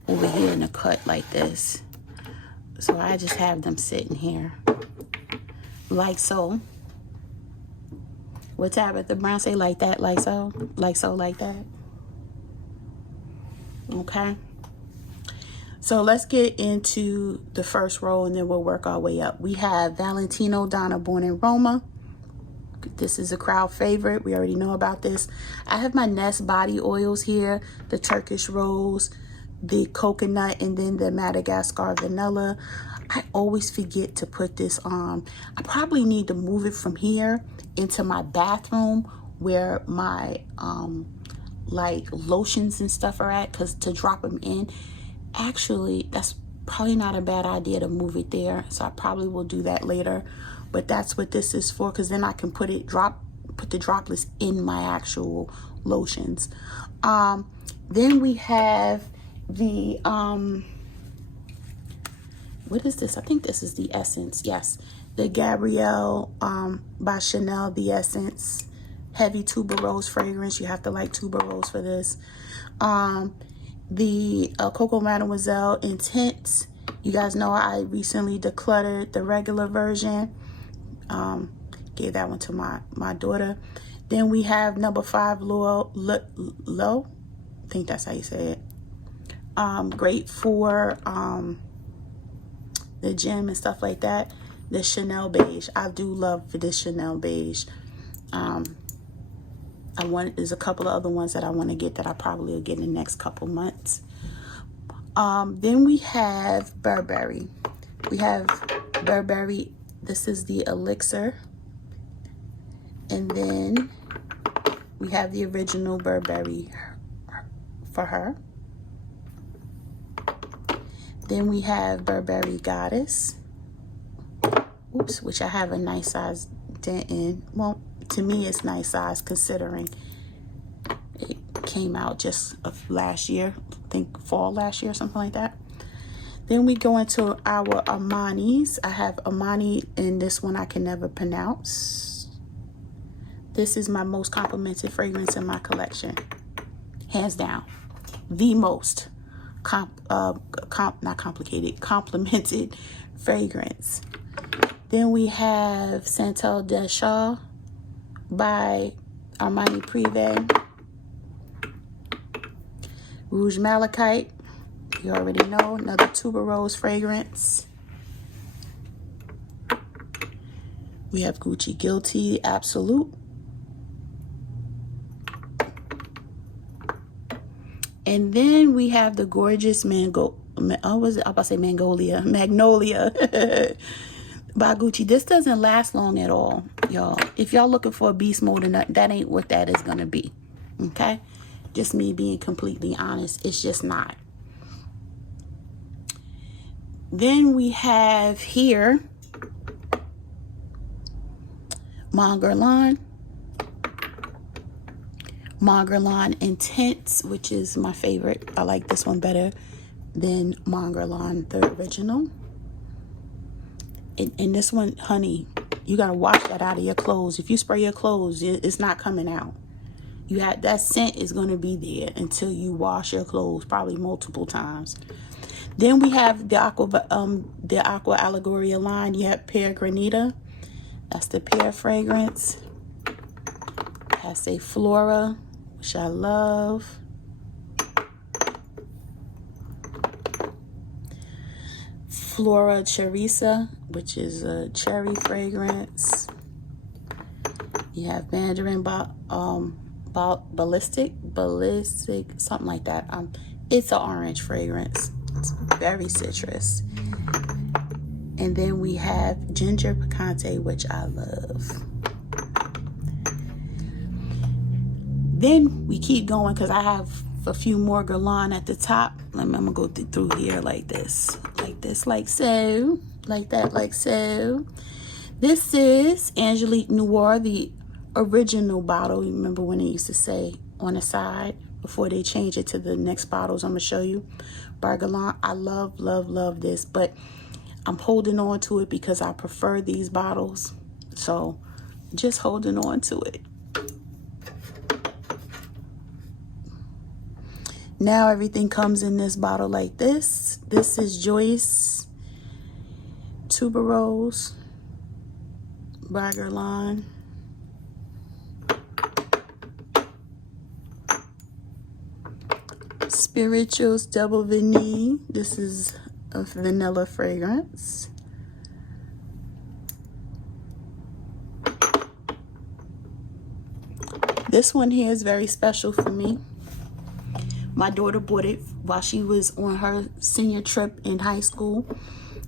over here in a cut like this. So I just have them sitting here like so. What Tabitha Brown say? Like that, like so, like so, like that. Okay. So let's get into the first row and then we'll work our way up. We have Valentino Donna Born in Roma. This is a crowd favorite. We already know about this. I have my Nest body oils here, the Turkish Rose, the coconut, and then the Madagascar vanilla. I always forget to put this on. I probably need to move it from here into my bathroom where my like lotions and stuff are at, because to drop them in, actually that's probably not a bad idea to move it there. So I probably will do that later, but that's what this is for, because then I can put the droplets in my actual lotions. Then we have the what is this? I think this is the Essence. Yes, the Gabrielle by Chanel, the Essence heavy tuberose fragrance. You have to like tuberose for this. The Coco Mademoiselle Intense. You guys know I recently decluttered the regular version. Gave that one to my daughter. Then we have number 5 Low. I think that's how you say it. Great for the gym and stuff like that. The Chanel beige. I do love this Chanel beige. There's a couple of other ones that I want to get that I probably will get in the next couple months. Then we have Burberry. We have Burberry. This is the Elixir. And then we have the original Burberry for her. Then we have Burberry Goddess. Oops, which I have a nice size dent in. Well, to me it's nice size considering it came out just of last year. I think fall last year, something like that. Then we go into our Armani's. I have Armani, and this one I can never pronounce. This is my most complimented fragrance in my collection. Hands down. The most complimented fragrance. Then we have Santal Deschamps by Armani Privee. Rouge Malachite. You already know, another tuberose fragrance. We have Gucci Guilty Absolute. And then we have the gorgeous Magnolia by Gucci. This doesn't last long at all, y'all. If y'all looking for a beast mode, that ain't what that is gonna be. Okay, just me being completely honest. It's just not. Then we have here Guerlain Intense, which is my favorite. I like this one better than Guerlain, the original. And this one, honey, you gotta wash that out of your clothes. If you spray your clothes, it's not coming out. You have that scent is gonna be there until you wash your clothes, probably multiple times. Then we have the Aqua Allegoria line. You have Pear Granita. That's the pear fragrance. It has a Flora, which I love. Flora Cherisa, which is a cherry fragrance. You have Mandarin Ballistic, something like that. It's an orange fragrance. It's very citrus. And then we have Ginger Picante, which I love. Then we keep going because I have a few more Guerlain at the top. I'm gonna go through here like this, like so, like that, like so. This is Angelique Noir, the original bottle. You remember when they used to say on the side before they change it to the next bottles I'm gonna show you. By Guerlain. I love, love, love this, but I'm holding on to it because I prefer these bottles. So just holding on to it. Now everything comes in this bottle like this. This is Joyce Tuberose by Guerlain. Spirituals Double Vanille. This is a vanilla fragrance. This one here is very special for me. My daughter bought it while she was on her senior trip in high school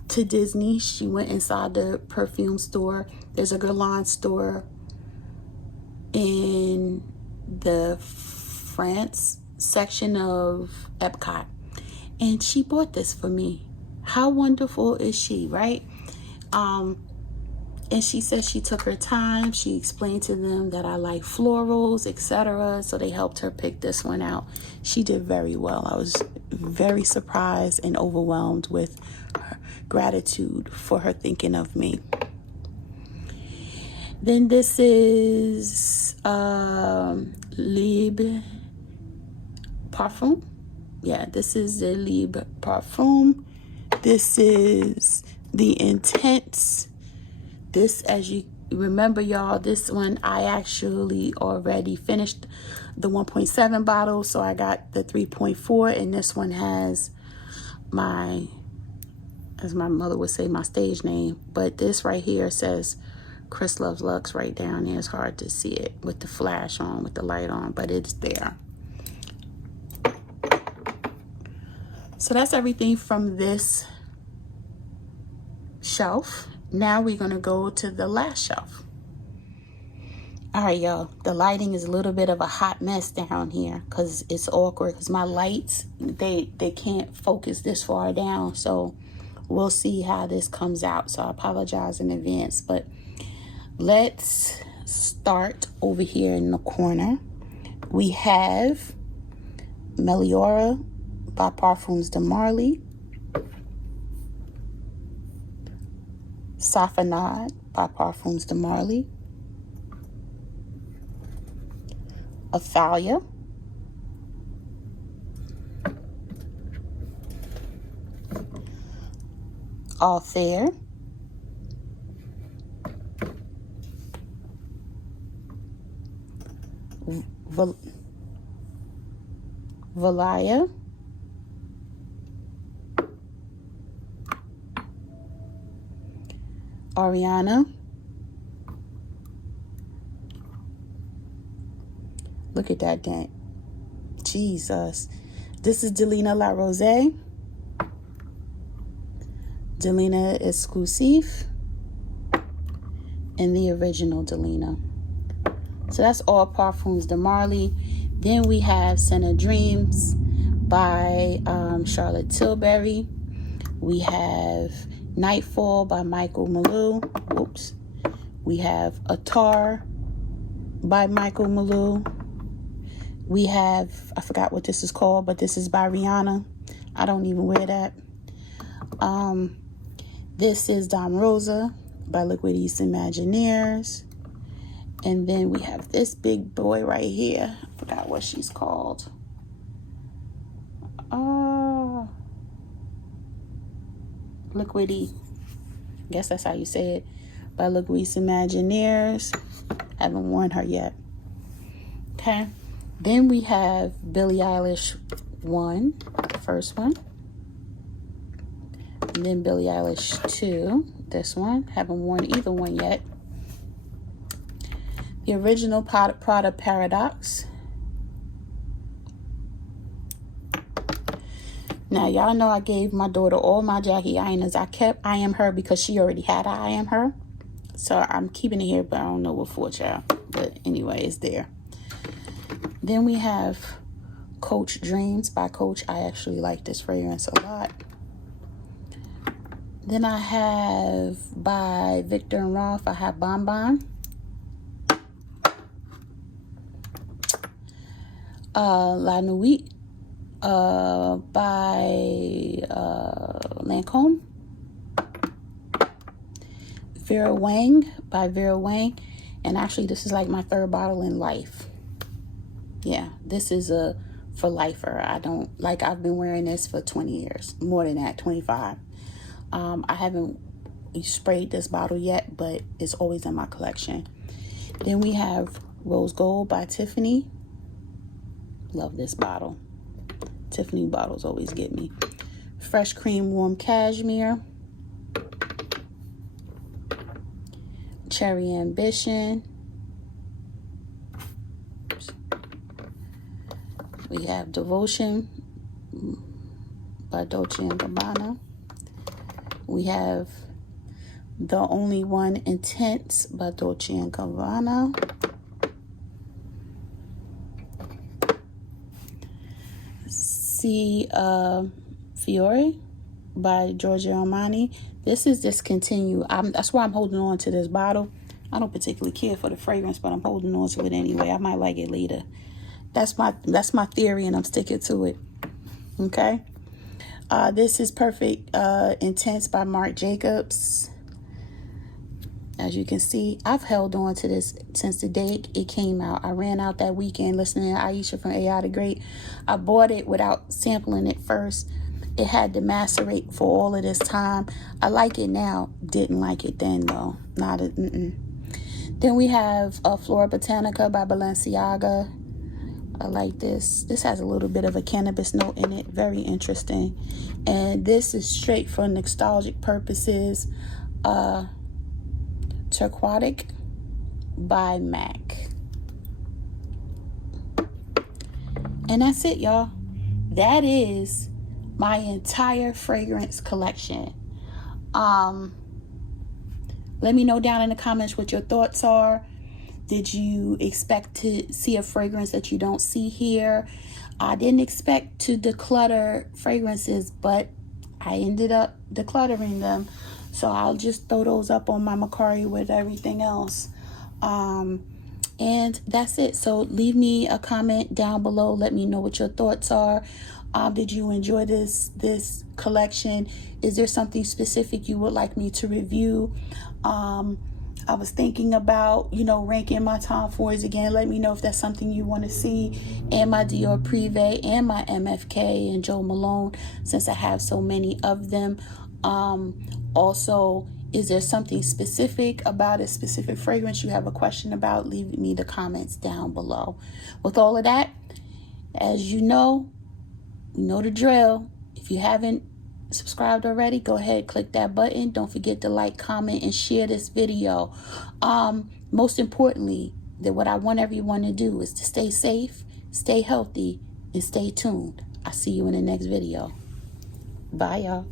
to Disney. She went inside the perfume store. There's a Guerlain store in the France section of Epcot. And she bought this for me. How wonderful is she, right? And she said she took her time. She explained to them that I like florals, etc. So they helped her pick this one out. She did very well. I was very surprised and overwhelmed with her gratitude for her thinking of me. Then this is Libre Parfum. Yeah, this is the Libre Parfum. This is the Intense. This, as you remember, y'all, this one I actually already finished the 1.7 bottle, so I got the 3.4, and this one has my, as my mother would say, my stage name. But this right here says Chris Loves Lux right down there. It's hard to see it with the flash on, with the light on, but it's there. So that's everything from this shelf. Now we're going to go to the last shelf. All right, y'all. The lighting is a little bit of a hot mess down here because it's awkward because my lights, they can't focus this far down. So we'll see how this comes out. So I apologize in advance. But let's start over here in the corner. We have Meliora by Parfums de Marly. Safanad by Parfums de Marly. Athalia. All Fair. Valaya. Ariana. Look at that dent. Jesus. This is Delina La Rose. Delina Exclusive. And the original Delina. So that's all Parfums de Marly. Then we have Senna Dreams by Charlotte Tilbury. We have Nightfall by Michael Malou. Whoops. We have Attar by Michael Malou. We have, I forgot what this is called, but this is by Rihanna. I don't even wear that. This is Dom Rosa by Liquid East Imagineers. And then we have this big boy right here. I forgot what she's called. Liquid E. I guess that's how you say it. By Liquid East Imagineers. Haven't worn her yet. Okay. Then we have Billie Eilish 1, the first one. And then Billie Eilish 2, this one. Haven't worn either one yet. The original Prada Paradox. Now, y'all know I gave my daughter all my Jackie Ainas. I kept I Am Her because she already had I Am Her. So I'm keeping it here, but I don't know what for, child. But anyway, it's there. Then we have Coach Dreams by Coach. I actually like this fragrance a lot. Then I have by Victor and Rolf, I have Bon Bon. La Nuit by Lancome. Vera Wang by Vera Wang. And actually, this is like my 3rd bottle in life. Yeah, this is a for lifer. I've been wearing this for 20 years, more than that, 25. I haven't sprayed this bottle yet, but it's always in my collection. Then we have Rose Gold by Tiffany. Love this bottle. Tiffany bottles always get me. Fresh Cream Warm Cashmere. Cherry Ambition. We have Devotion by Dolce & Gabbana. We have The Only One Intense by Dolce & Gabbana. Fiore by Giorgio Armani. This is discontinued. That's why I'm holding on to this bottle. I don't particularly care for the fragrance, but I'm holding on to it anyway. I might like it later. That's my theory, and I'm sticking to it. Okay. This is Perfect Intense by Marc Jacobs. As you can see, I've held on to this since the day it came out. I ran out that weekend listening to Aisha from AI the Great. I bought it without sampling it first. It had to macerate for all of this time. I like it now. Didn't like it then, though. Then we have Flora Botanica by Balenciaga. I like this. This has a little bit of a cannabis note in it. Very interesting. And this is straight for nostalgic purposes. Turquoise by MAC. And that's it, y'all. That is my entire fragrance collection. Let me know down in the comments what your thoughts are. Did you expect to see a fragrance that you don't see here? I didn't expect to declutter fragrances, but I ended up decluttering them. So I'll just throw those up on my MERCARI with everything else. And that's it. So leave me a comment down below. Let me know what your thoughts are. Did you enjoy this collection? Is there something specific you would like me to review? I was thinking about, ranking my Tom Fords again. Let me know if that's something you want to see. And my Dior Privee and my MFK and Joe Malone, since I have so many of them. Also, is there something specific about a specific fragrance you have a question about? Leave me the comments down below. With all of that, as you know the drill. If you haven't subscribed already, go ahead, click that button. Don't forget to like, comment, and share this video. Most importantly, that what I want everyone to do is to stay safe, stay healthy, and stay tuned. I'll see you in the next video. Bye, y'all.